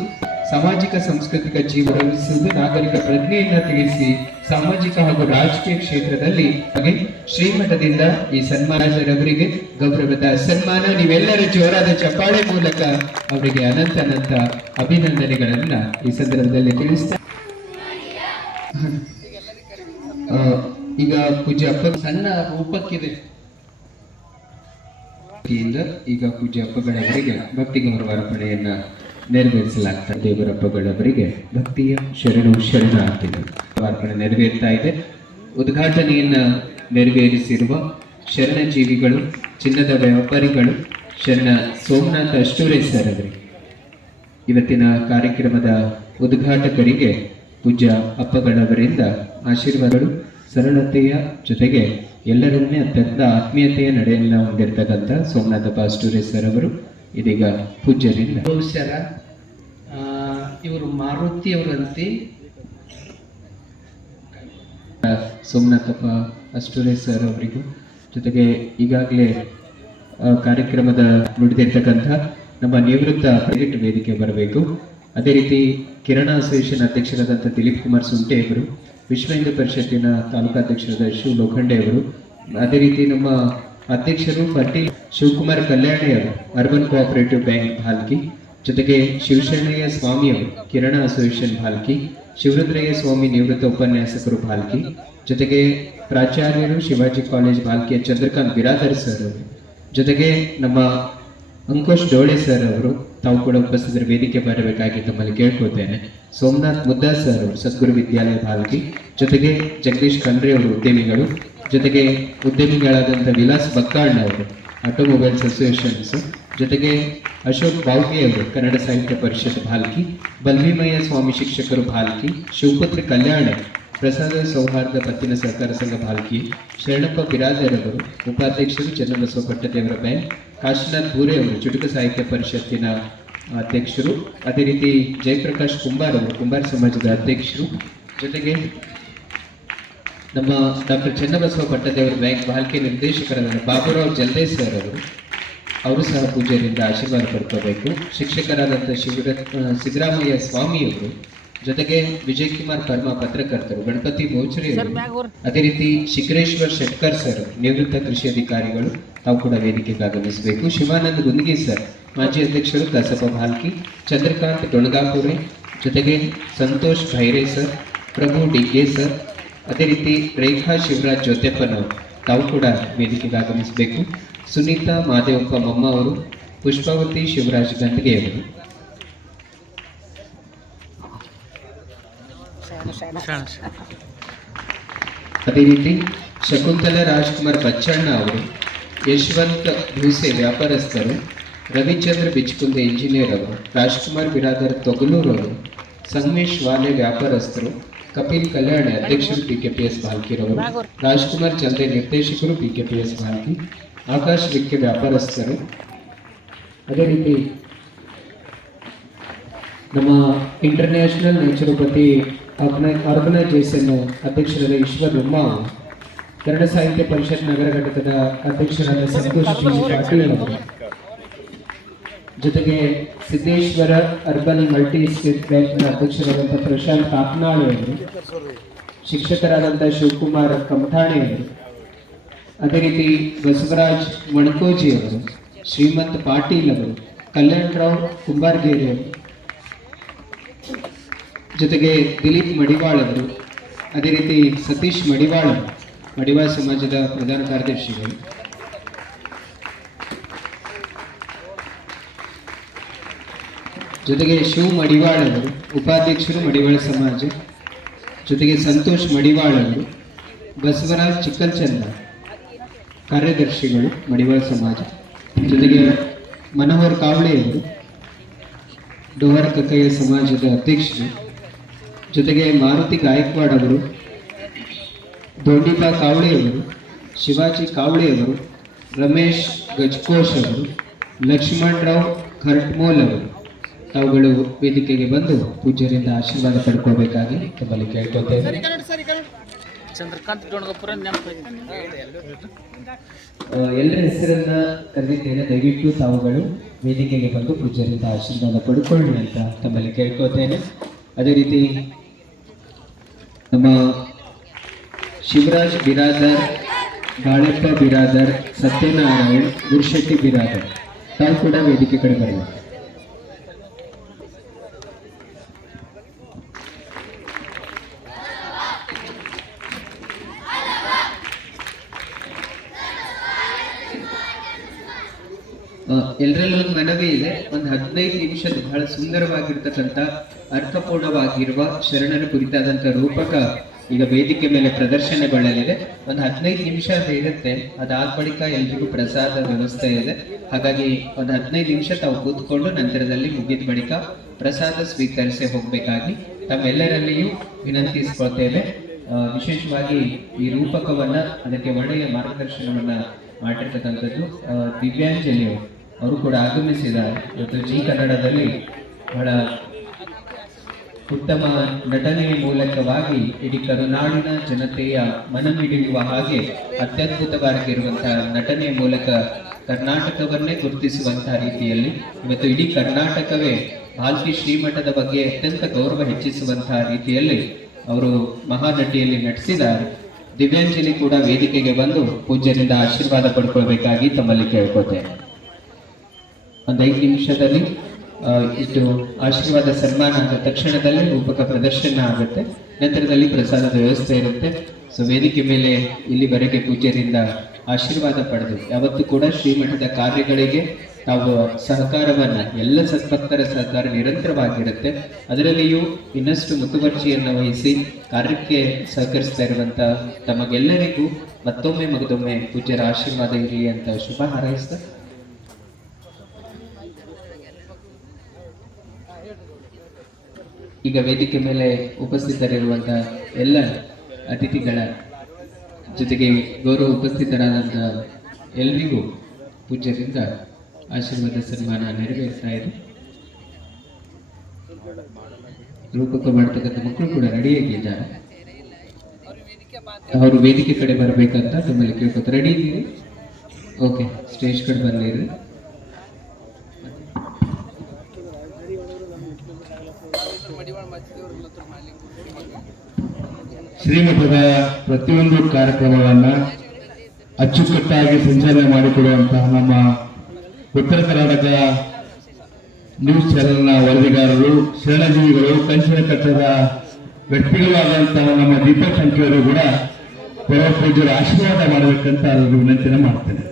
ಸಾಮಾಜಿಕ ಸಾಂಸ್ಕೃತಿಕ ಜೀವನ ರೂಪಿಸುವುದು, ನಾಗರಿಕ ಪ್ರಜ್ಞೆಯನ್ನ ತಿಳಿಸಿ ಸಾಮಾಜಿಕ ಹಾಗೂ ರಾಜಕೀಯ ಕ್ಷೇತ್ರದಲ್ಲಿ ಹಾಗೆ ಶ್ರೀಮಠದಿಂದ ಈ ಸನ್ಮಾನರವರಿಗೆ ಗೌರವದ ಸನ್ಮಾನ. ನೀವೆಲ್ಲರ ಜೋರಾದ ಚಪ್ಪಾಳೆ ಮೂಲಕ ಅವರಿಗೆ ಅನಂತ ಅನಂತ ಅಭಿನಂದನೆಗಳನ್ನ ಈ ಸಂದರ್ಭದಲ್ಲಿ ತಿಳಿಸ್ತಾ ಈಗ ಪೂಜ್ಯ ಅಪ್ಪ ಸಣ್ಣ ರೂಪಕ್ಕಿದೆ. ಈಗ ಪೂಜ್ಯ ಅಪ್ಪಗಳವರಿಗೆ ಭಕ್ತಿ ಗೌರವಾರ್ಪಣೆಯನ್ನ ನೆರವೇರಿಸಲಾಗ್ತದೆ. ದೇವರಪ್ಪಗಳವರಿಗೆ ಭಕ್ತಿಯ ಶರಣಾರ್ಥಿಗಳು ಅರ್ಪಣೆ ನೆರವೇರ್ತಾ ಇದೆ. ಉದ್ಘಾಟನೆಯನ್ನ ನೆರವೇರಿಸಿರುವ ಶರಣಜೀವಿಗಳು, ಚಿನ್ನದ ವ್ಯಾಪಾರಿಗಳು, ಶರಣ ಸೋಮನಾಥ ಅಷ್ಟೂರೆ ಸರ್ ಅವರಿಗೆ, ಇವತ್ತಿನ ಕಾರ್ಯಕ್ರಮದ ಉದ್ಘಾಟಕರಿಗೆ ಪೂಜ್ಯ ಅಪ್ಪಗಳವರಿಂದ ಆಶೀರ್ವಾದಗಳು. ಸರಳತೆಯ ಜೊತೆಗೆ ಎಲ್ಲರನ್ನೇ ಅತ್ಯಂತ ಆತ್ಮೀಯತೆಯ ನಡೆಯನ್ನ ಹೊಂದಿರತಕ್ಕಂಥ ಸೋಮನಾಥಪ್ಪ ಅಷ್ಟೂರೆ ಸರ್ ಅವರು ಇದೀಗ ಪೂಜ್ಯರಿಂದ ಬಹುಶಃ ಇವರು ಮಾರುತಿಯವರಂತೆ ಸೋಮನಾಥಪ್ಪ ಅಷ್ಟೂರೆ ಸರ್ ಅವರಿಗೂ, ಜೊತೆಗೆ ಈಗಾಗಲೇ ಕಾರ್ಯಕ್ರಮದ ನುಡಿದಿರ್ತಕ್ಕಂಥ ನಮ್ಮ ನಿವೃತ್ತ ಪ್ರೈವೇಟ್ ವೇದಿಕೆ ಬರಬೇಕು. ಅದೇ ರೀತಿ ಕಿರಣ ಅಸೋಸಿಯೇಷನ್ ಅಧ್ಯಕ್ಷರಾದಂಥ ದಿಲೀಪ್ ಕುಮಾರ್ ಸುಂಟೆ ಅವರು, ವಿಶ್ವ ಹಿಂದೂ ಪರಿಷತ್ತಿನ ತಾಲೂಕಾಧ್ಯಕ್ಷರಾದ ಶಿವ ಲೋಖಂಡೆ ಅವರು, ಅದೇ ರೀತಿ ನಮ್ಮ ಅಧ್ಯಕ್ಷರು ಪಾಟೀಲ್ ಶಿವಕುಮಾರ್ ಕಲ್ಯಾಣಿ ಅವರು, ಅರ್ಬನ್ ಕೋಆಪರೇಟಿವ್ ಬ್ಯಾಂಕ್ ಭಾಲ್ಕಿ, ಜೊತೆಗೆ ಶಿವಶರಣಯ್ಯ ಸ್ವಾಮಿ ಅವರು, ಕಿರಣ ಅಸೋಸಿಯೇಷನ್ ಭಾಲ್ಕಿ, ಶಿವರುದ್ರಯ್ಯ ಸ್ವಾಮಿ ನಿವೃತ್ತ ಉಪನ್ಯಾಸಕರು ಭಾಲ್ಕಿ, ಜೊತೆಗೆ ಪ್ರಾಚಾರ್ಯರು ಶಿವಾಜಿ ಕಾಲೇಜ್ ಭಾಲ್ಕಿಯ ಚಂದ್ರಕಾಂತ್ ಬಿರಾದರ್ ಸರ್ ಅವರು, ಜೊತೆಗೆ ನಮ್ಮ ಅಂಕುಶ್ ಡೋಳೆ ಸರ್ ಅವರು ತಾವು ಕೂಡ ಉಪಸ್ಥಿತರ ವೇದಿಕೆ ಬರಬೇಕಾಗಿ ತಮ್ಮಲ್ಲಿ ಕೇಳ್ಕೊಳ್ತೇನೆ. ಸೋಮನಾಥ್ ಮುದ್ದಾ ಸರ್ ಅವರು ಸದ್ಗುರು ವಿದ್ಯಾಲಯ ಭಾಲ್ಕಿ, ಜೊತೆಗೆ ಜಗದೀಶ್ ಖಂಡ್ರೆ ಅವರು ಉದ್ಯಮಿಗಳು, ಜೊತೆಗೆ ಉದ್ಯಮಿಗಳಾದಂಥ ವಿಲಾಸ್ ಬಕ್ಕಾಳ್ ಅವರು ಆಟೋಮೊಬೈಲ್ಸ್ ಅಸೋಸಿಯೇಷನ್ಸ್, ಜೊತೆಗೆ ಅಶೋಕ್ ಬಾವ್ಗೆ ಅವರು ಕನ್ನಡ ಸಾಹಿತ್ಯ ಪರಿಷತ್ ಭಾಲ್ಕಿ, ಬಲ್ವಿಮಯ್ಯ ಸ್ವಾಮಿ ಶಿಕ್ಷಕರು ಭಾಲ್ಕಿ, ಶಿವಪುತ್ರಿ ಕಲ್ಯಾಣ ಪ್ರಸಾದ ಸೌಹಾರ್ದ ಪತ್ತಿನ ಸಹಕಾರ ಸಂಘ ಭಾಲ್ಕಿ, ಶರಣಪ್ಪ ಬಿರಾದರ್ ಅವರು ಉಪಾಧ್ಯಕ್ಷರು, ಚನ್ನಬಸವ ಪಟ್ಟದೇವರ ಬ್ಯಾಂಕ್, ಕಾಶಿನಾಥ್ ಭೂರೆ ಅವರು ಚುಟುಕು ಸಾಹಿತ್ಯ ಪರಿಷತ್ತಿನ ಅಧ್ಯಕ್ಷರು, ಅದೇ ರೀತಿ ಜಯಪ್ರಕಾಶ್ ಕುಂಬಾರ್ ಅವರು ಕುಂಬಾರ ಸಮಾಜದ ಅಧ್ಯಕ್ಷರು, ಜೊತೆಗೆ ನಮ್ಮ ಡಾಕ್ಟರ್ ಚನ್ನಬಸವ ಪಟ್ಟದೇವರ ಬ್ಯಾಂಕ್ ಭಾಲ್ಕಿ ನಿರ್ದೇಶಕರಾದ ಬಾಬುರಾವ್ ಜಲ್ದೇ ಸರ್ ಅವರು, ಅವರು ಸಹ ಪೂಜ್ಯರಿಂದ ಆಶೀರ್ವಾದ ಪಡ್ಕೋಬೇಕು. ಶಿಕ್ಷಕರಾದಂಥ ಸಿದ್ದರಾಮಯ್ಯ ಸ್ವಾಮಿಯವರು, ಜೊತೆಗೆ ವಿಜಯ್ ಕುಮಾರ್ ಪರ್ಮ ಪತ್ರಕರ್ತರು, ಗಣಪತಿ ಬೋಚರಿ ಅವರು, ಅದೇ ರೀತಿ ಶಿಖರೇಶ್ವರ್ ಶೆಟ್ಕರ್ ಸರ್ ನಿವೃತ್ತ ಕೃಷಿ ಅಧಿಕಾರಿಗಳು ತಾವು ಕೂಡ ವೇದಿಕೆಗೆ ಆಗಮಿಸಬೇಕು. ಶಿವಾನಂದ್ ಗುಂದಗಿ ಸರ್ ಮಾಜಿ ಅಧ್ಯಕ್ಷರು ಕಸಬಾ ಭಾಲ್ಕಿ, ಚಂದ್ರಕಾಂತ್ ಡೊಣಗಾಪುರೆ, ಜೊತೆಗೆ ಸಂತೋಷ್ ಭೈರೆ ಸರ್, ಪ್ರಭು ಡಿಗ್ಗೆ ಸರ್, ಅದೇ ರೀತಿ ರೇಖಾ ಶಿವರಾಜ್ ಜೋತೆಪ್ಪನವರು ತಾವು ಕೂಡ ವೇದಿಕೆಗೆ ಆಗಮಿಸಬೇಕು. ಸುನೀತಾ ಮಾದೇವಪ್ಪ ಮಮ್ಮ ಅವರು, ಪುಷ್ಪಾವತಿ ಶಿವರಾಜ್ ಗಂದಿಗೆ ಅವರು, ಅದೇ ರೀತಿ ಶಕುಂತಲಾ ರಾಜ್ಕುಮಾರ್ ಬಚ್ಚಣ್ಣ ಅವರು, ಯಶವಂತ್ ಭೂಸೆ ವ್ಯಾಪಾರಸ್ಥರು, ರವಿಚಂದ್ರ ಬಿಚ್ಕುಂದೆ ಇಂಜಿನಿಯರ್ ಅವರು, ರಾಜ್ಕುಮಾರ್ ಬಿರಾದರ್ ತೊಗಲೂರು ಅವರು, ಸಂಗಮೇಶ್ ವಾಲೆ ವ್ಯಾಪಾರಸ್ಥರು, ಕಪಿಲ್ ಕಲ್ಯಾಣ್ ಅಧ್ಯಕ್ಷರು PKPS ಭಾಲ್ಕಿರವರು, ರಾಜ್ಕುಮಾರ್ ಚಂದೆ ನಿರ್ದೇಶಕರು PKPS ಭಾಲ್ಕಿ, ಆಕಾಶ್ ವಿಕ್ಕೆ ವ್ಯಾಪಾರಸ್ಥರು, ಅದೇ ರೀತಿ ನಮ್ಮ ಇಂಟರ್ನ್ಯಾಷನಲ್ ನ್ಯಾಚುರೋಪತಿ ಆರ್ಗನೈಸೇಷನ್ ಅಧ್ಯಕ್ಷರಾದ ಈಶ್ವರ್ ಉಮ್ಮಾ ಅವರು, ಕನ್ನಡ ಸಾಹಿತ್ಯ ಪರಿಷತ್ ನಗರ ಘಟಕದ ಅಧ್ಯಕ್ಷರಾದ ಸಂತೋಷ್ ಪಾಟೀಲ್ ಅವರು, ಜೊತೆಗೆ ಸಿದ್ದೇಶ್ವರ ಅರ್ಬನ್ ಮಲ್ಟಿ ಸ್ಟೇಟ್ ಬ್ಯಾಂಕ್ನ ಅಧ್ಯಕ್ಷರಾದಂಥ ಪ್ರಶಾಂತ್ ಕಾಪ್ನಾಳೆ ಅವರು, ಶಿಕ್ಷಕರಾದಂಥ ಶಿವಕುಮಾರ್ ಕಮಠಾಣೆ ಅವರು, ಅದೇ ರೀತಿ ಬಸವರಾಜ್ ಮಣಕೋಜಿ ಅವರು, ಶ್ರೀಮಂತ್ ಪಾಟೀಲ್ ಅವರು, ಕಲ್ಯಾಣರಾವ್ ಕುಂಬಾರ್ಗೇರಿ ಅವರು, ಜೊತೆಗೆ ದಿಲೀಪ್ ಮಡಿವಾಳ್ ಅವರು, ಅದೇ ರೀತಿ ಸತೀಶ್ ಮಡಿವಾಳ್ ಅವರು, ಮಡಿವಾಳ ಸಮಾಜದ ಪ್ರಧಾನ ಕಾರ್ಯದರ್ಶಿಗಳು, ಜೊತೆಗೆ ಶಿವ್ ಮಡಿವಾಳ್ ಅವರು, ಉಪಾಧ್ಯಕ್ಷರು ಮಡಿವಾಳ ಸಮಾಜ, ಜೊತೆಗೆ ಸಂತೋಷ್ ಮಡಿವಾಳ್ ಅವರು, ಬಸವರಾಜ್ ಚಿಕ್ಕಲ್ಚಂದ್ರ ಕಾರ್ಯದರ್ಶಿಗಳು ಮಡಿವಾಳ ಸಮಾಜ, ಜೊತೆಗೆ ಮನೋಹರ್ ಕಾವಳೆ ಅವರು, ಡೋಹರ ಕಕ್ಕಯ್ಯ ಸಮಾಜದ ಅಧ್ಯಕ್ಷರು, ಜೊತೆಗೆ ಮಾರುತಿ ಗಾಯಕ್ವಾಡ್ ಅವರು, ದೊಡ್ಡಿಬಾ ಕಾವಳೆ ಅವರು, ಶಿವಾಜಿ ಕಾವಳೆ ಅವರು, ರಮೇಶ್ ಗಜ್ಕೋಶ್ ಅವರು, ಲಕ್ಷ್ಮಣರಾವ್ ಖರ್ಟ್ಮೋಲ್ ಅವರು ತಾವುಗಳು ವೇದಿಕೆಗೆ ಬಂದು ಪೂಜ್ಯರಿಂದ ಆಶೀರ್ವಾದ ಪಡ್ಕೋಬೇಕಾಗಿ ತಮ್ಮಲ್ಲಿ ಕೇಳ್ಕೊತೇವೆ. ಚಂದ್ರಕಾಂತ್ ಡೊಣಗಾಪುರ ಎಲ್ಲರ ಹೆಸರನ್ನ ಕರೆದಿದ್ದೇನೆ. ದಯವಿಟ್ಟು ತಾವುಗಳು ವೇದಿಕೆಗೆ ಬಂದು ಪೂಜ್ಯರಿಂದ ಆಶೀರ್ವಾದ ಪಡ್ಕೊಳ್ಳಿ ಅಂತ ತಮ್ಮಲ್ಲಿ ಕೇಳ್ಕೊತೇನೆ. ಅದೇ ರೀತಿ ನಮ್ಮ ಶಿವರಾಜ್ ಬಿರಾದರ್, ಬಾಳೆಪ್ಪ ಬಿರಾದರ್, ಸತ್ಯನಾರಾಯಣ್, ಗುರುಶೆಟ್ಟಿ ಬಿರಾದರ್ ತಾವು ಕೂಡ ವೇದಿಕೆ ಕಡೆ ಬರಬೇಕು. ಎಲ್ಲರಲ್ಲೂ ಒಂದು ಮನವಿ ಇದೆ. ಒಂದು 15 ನಿಮಿಷದ ಬಹಳ ಸುಂದರವಾಗಿರ್ತಕ್ಕಂಥ ಅರ್ಥಪೂರ್ಣವಾಗಿರುವ ಶರಣರ ಕುರಿತಾದಂಥ ರೂಪಕ ಈಗ ವೇದಿಕೆ ಮೇಲೆ ಪ್ರದರ್ಶನಗೊಳ್ಳಲಿದೆ. ಒಂದು 15 ನಿಮಿಷ ಅದು ಇರುತ್ತೆ. ಅದಾದ ಬಳಿಕ ಎಲ್ರಿಗೂ ಪ್ರಸಾದ ವ್ಯವಸ್ಥೆ ಇದೆ. ಹಾಗಾಗಿ ಒಂದು 15 ನಿಮಿಷ ತಾವು ಕೂತ್ಕೊಂಡು ನಂತರದಲ್ಲಿ ಮುಗಿದ ಬಳಿಕ ಪ್ರಸಾದ ಸ್ವೀಕರಿಸಿ ಹೋಗ್ಬೇಕಾಗಿ ತಮ್ಮೆಲ್ಲರಲ್ಲಿಯೂ ವಿನಂತಿಸ್ಕೊಳ್ತೇವೆ. ವಿಶೇಷವಾಗಿ ಈ ರೂಪಕವನ್ನ, ಅದಕ್ಕೆ ಒಳ್ಳೆಯ ಮಾರ್ಗದರ್ಶನವನ್ನ ಮಾಡಿರ್ತಕ್ಕಂಥದ್ದು ದಿವ್ಯಾಂಜಲಿ ಅವರು ಕೂಡ ಆಗಮಿಸಿದ್ದಾರೆ. ಇವತ್ತು ಜಿ ಕನ್ನಡದಲ್ಲಿ ಬಹಳ ಉತ್ತಮ ನಟನೆಯ ಮೂಲಕವಾಗಿ ಇಡೀ ಕರುನಾಡಿನ ಜನತೆಯ ಮನಮಿಡಿಯುವ ಹಾಗೆ ಅತ್ಯದ್ಭುತವಾಗಿರುವಂತಹ ನಟನೆಯ ಮೂಲಕ ಕರ್ನಾಟಕವನ್ನೇ ಗುರುತಿಸುವಂತಹ ರೀತಿಯಲ್ಲಿ ಇವತ್ತು ಇಡೀ ಕರ್ನಾಟಕವೇ ಭಾಲ್ಕಿ ಶ್ರೀಮಠದ ಬಗ್ಗೆ ಅತ್ಯಂತ ಗೌರವ ಹೆಚ್ಚಿಸುವಂತಹ ರೀತಿಯಲ್ಲಿ ಅವರು ಮಹಾನಟಿಯಲ್ಲಿ ನಟಿಸಿದ್ದಾರೆ. ದಿವ್ಯಾಂಜಲಿ ಕೂಡ ವೇದಿಕೆಗೆ ಬಂದು ಪೂಜ್ಯರಿಂದ ಆಶೀರ್ವಾದ ಪಡ್ಕೊಳ್ಬೇಕಾಗಿ ತಮ್ಮಲ್ಲಿ ಕೇಳ್ಕೊತೇನೆ. ಒಂದು 5 ನಿಮಿಷದಲ್ಲಿ ಇಷ್ಟು ಆಶೀರ್ವಾದ ಸನ್ಮಾನ ಆದ ತಕ್ಷಣದಲ್ಲಿ ರೂಪಕ ಪ್ರದರ್ಶನ ಆಗುತ್ತೆ. ನಂತರದಲ್ಲಿ ಪ್ರಸಾದದ ವ್ಯವಸ್ಥೆ ಇರುತ್ತೆ. ಸೊ ವೇದಿಕೆ ಮೇಲೆ ಇಲ್ಲಿವರೆಗೆ ಪೂಜ್ಯರಿಂದ ಆಶೀರ್ವಾದ ಪಡೆದು ಯಾವತ್ತೂ ಕೂಡ ಶ್ರೀಮಠದ ಕಾರ್ಯಗಳಿಗೆ ತಾವು ಸಹಕಾರವನ್ನ, ಎಲ್ಲ ಸದ್ಭಕ್ತರ ಸಹಕಾರ ನಿರಂತರವಾಗಿರುತ್ತೆ. ಅದರಲ್ಲಿಯೂ ಇನ್ನಷ್ಟು ಮುತುವರ್ಜಿಯನ್ನು ವಹಿಸಿ ಕಾರ್ಯಕ್ಕೆ ಸಹಕರಿಸ್ತಾ ಇರುವಂತ ತಮಗೆಲ್ಲರಿಗೂ ಮತ್ತೊಮ್ಮೆ ಮಗದೊಮ್ಮೆ ಪೂಜ್ಯರ ಆಶೀರ್ವಾದ ಇರಲಿ ಅಂತ ಶುಭ ಹಾರೈಸ್ತಾ ಈಗ ವೇದಿಕೆ ಮೇಲೆ ಉಪಸ್ಥಿತರಿರುವಂತಹ ಎಲ್ಲ ಅತಿಥಿಗಳ ಜೊತೆಗೆ ಗೌರವ ಉಪಸ್ಥಿತರಾದಂಥ ಎಲ್ರಿಗೂ ಪೂಜ್ಯರಿಂದ ಆಶೀರ್ವಾದ ಸನ್ಮಾನ ನೆರವೇರ್ತಾ ಇದೆ. ರೂಪಕ ಮಾಡ್ತಕ್ಕಂಥ ಮಕ್ಕಳು ಕೂಡ ರೆಡಿಯಾಗಿದ್ದಾರೆ. ಅವರು ವೇದಿಕೆ ಕಡೆ ಬರಬೇಕಂತ ತಮ್ಮಲ್ಲಿ ಕೇಳ್ಕೊತ ರೆಡಿ ಇದ್ದೀರಿ? ಓಕೆ, ಸ್ಟೇಜ್ ಕಡೆ ಬಂದಿರಿ. ಶ್ರೀಮಠದ ಪ್ರತಿಯೊಂದು ಕಾರ್ಯಕ್ರಮಗಳನ್ನು ಅಚ್ಚುಕಟ್ಟಾಗಿ ಸಂಚಾಲನೆ ಮಾಡಿಕೊಡುವಂತಹ ನಮ್ಮ ಉತ್ತರ ಕರ್ನಾಟಕ ನ್ಯೂಸ್ ಚಾನೆಲ್ನ ವರದಿಗಾರರು, ಶರಣಜೀವಿಗಳು, ಕಂಚಿನ ಕಟ್ಟದ ವ್ಯಕ್ತಿಗಳಾದಂತಹ ನಮ್ಮ ದೀಪಕ್ ಸಂಖ್ಯೆಯವರು ಕೂಡ ಪರಮ ಪೂಜ್ಯರ ಆಶೀರ್ವಾದ ಮಾಡಬೇಕಂತ ಅವರಿಗೆ ವಿನಂತಿಯನ್ನು ಮಾಡ್ತೇನೆ.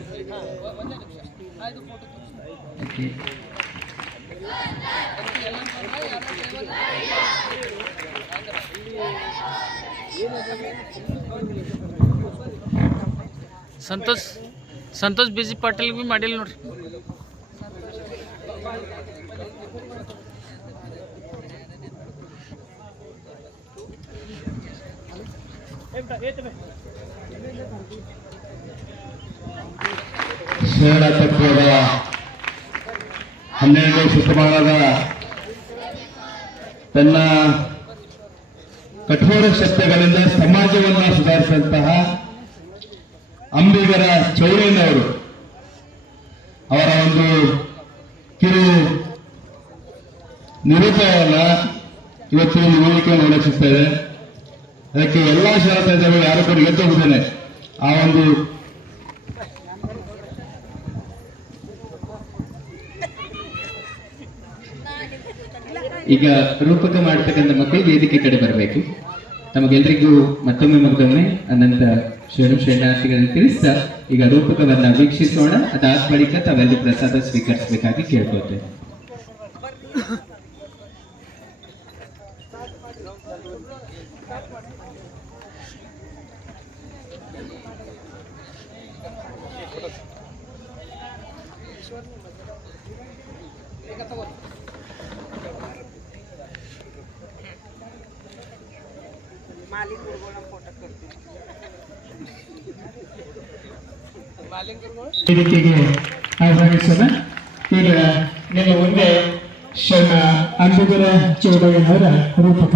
ಸಂತೋಷ್ ಬಿಜಿ ಪಾಟೀಲ್ ಬಿ ಮಾಡಿಲ್ಲ ನೋಡ್ರಿ. ಶರಣ ತತ್ವದ 12ನೇ ಶತಮಾನದ ತನ್ನ ಕಠೋರ ಶಬ್ದಗಳಿಂದ ಸಮಾಜವನ್ನು ಸುಧಾರಿಸಿದಂತಹ ಅಂಬಿಗರ ಚೌಡಯ್ಯನವರು ಅವರ ಒಂದು ಕಿರು ನಿರೂಪಣೆಯನ್ನ ಇವತ್ತು ಈ ವೇದಿಕೆಯನ್ನು ಉಲ್ಲೇಖಿಸ್ತಾ ಇದೆ. ಅದಕ್ಕೆ ಎಲ್ಲಾ ಶರಣರು ಯಾರು ಕೂಡ ಎದ್ದು ಹೋಗುತ್ತೇನೆ. ಆ ಒಂದು ಈಗ ರೂಪಕ ಮಾಡತಕ್ಕಂಥ ಮಕ್ಕಳು ವೇದಿಕೆ ಕಡೆ ಬರಬೇಕು. ತಮಗೆಲ್ಲರಿಗೂ ಮತ್ತೊಮ್ಮೆ ಅನಂತ ಶರಣಾರ್ಥಿಗಳನ್ನು ತಿಳಿಸ್ತಾ ಈಗ ರೂಪಕವನ್ನ ವೀಕ್ಷಿಸೋಣ. ಅದಾದ ಬಳಿಕ ತಾವೆಲ್ಲರೂ ಪ್ರಸಾದ ಸ್ವೀಕರಿಸಬೇಕಾಗಿ ಕೇಳ್ಕೊತೇವೆ. ವೇದಿಕೆಗೆ ಆಹ್ವಾನಿಸೋಣ. ಈಗ ನಿಮ್ಮ ಮುಂದೆ ಶರಣ ಅಂಬಿಗರ ಚೌಡಯ್ಯನವರ ರೂಪಕ.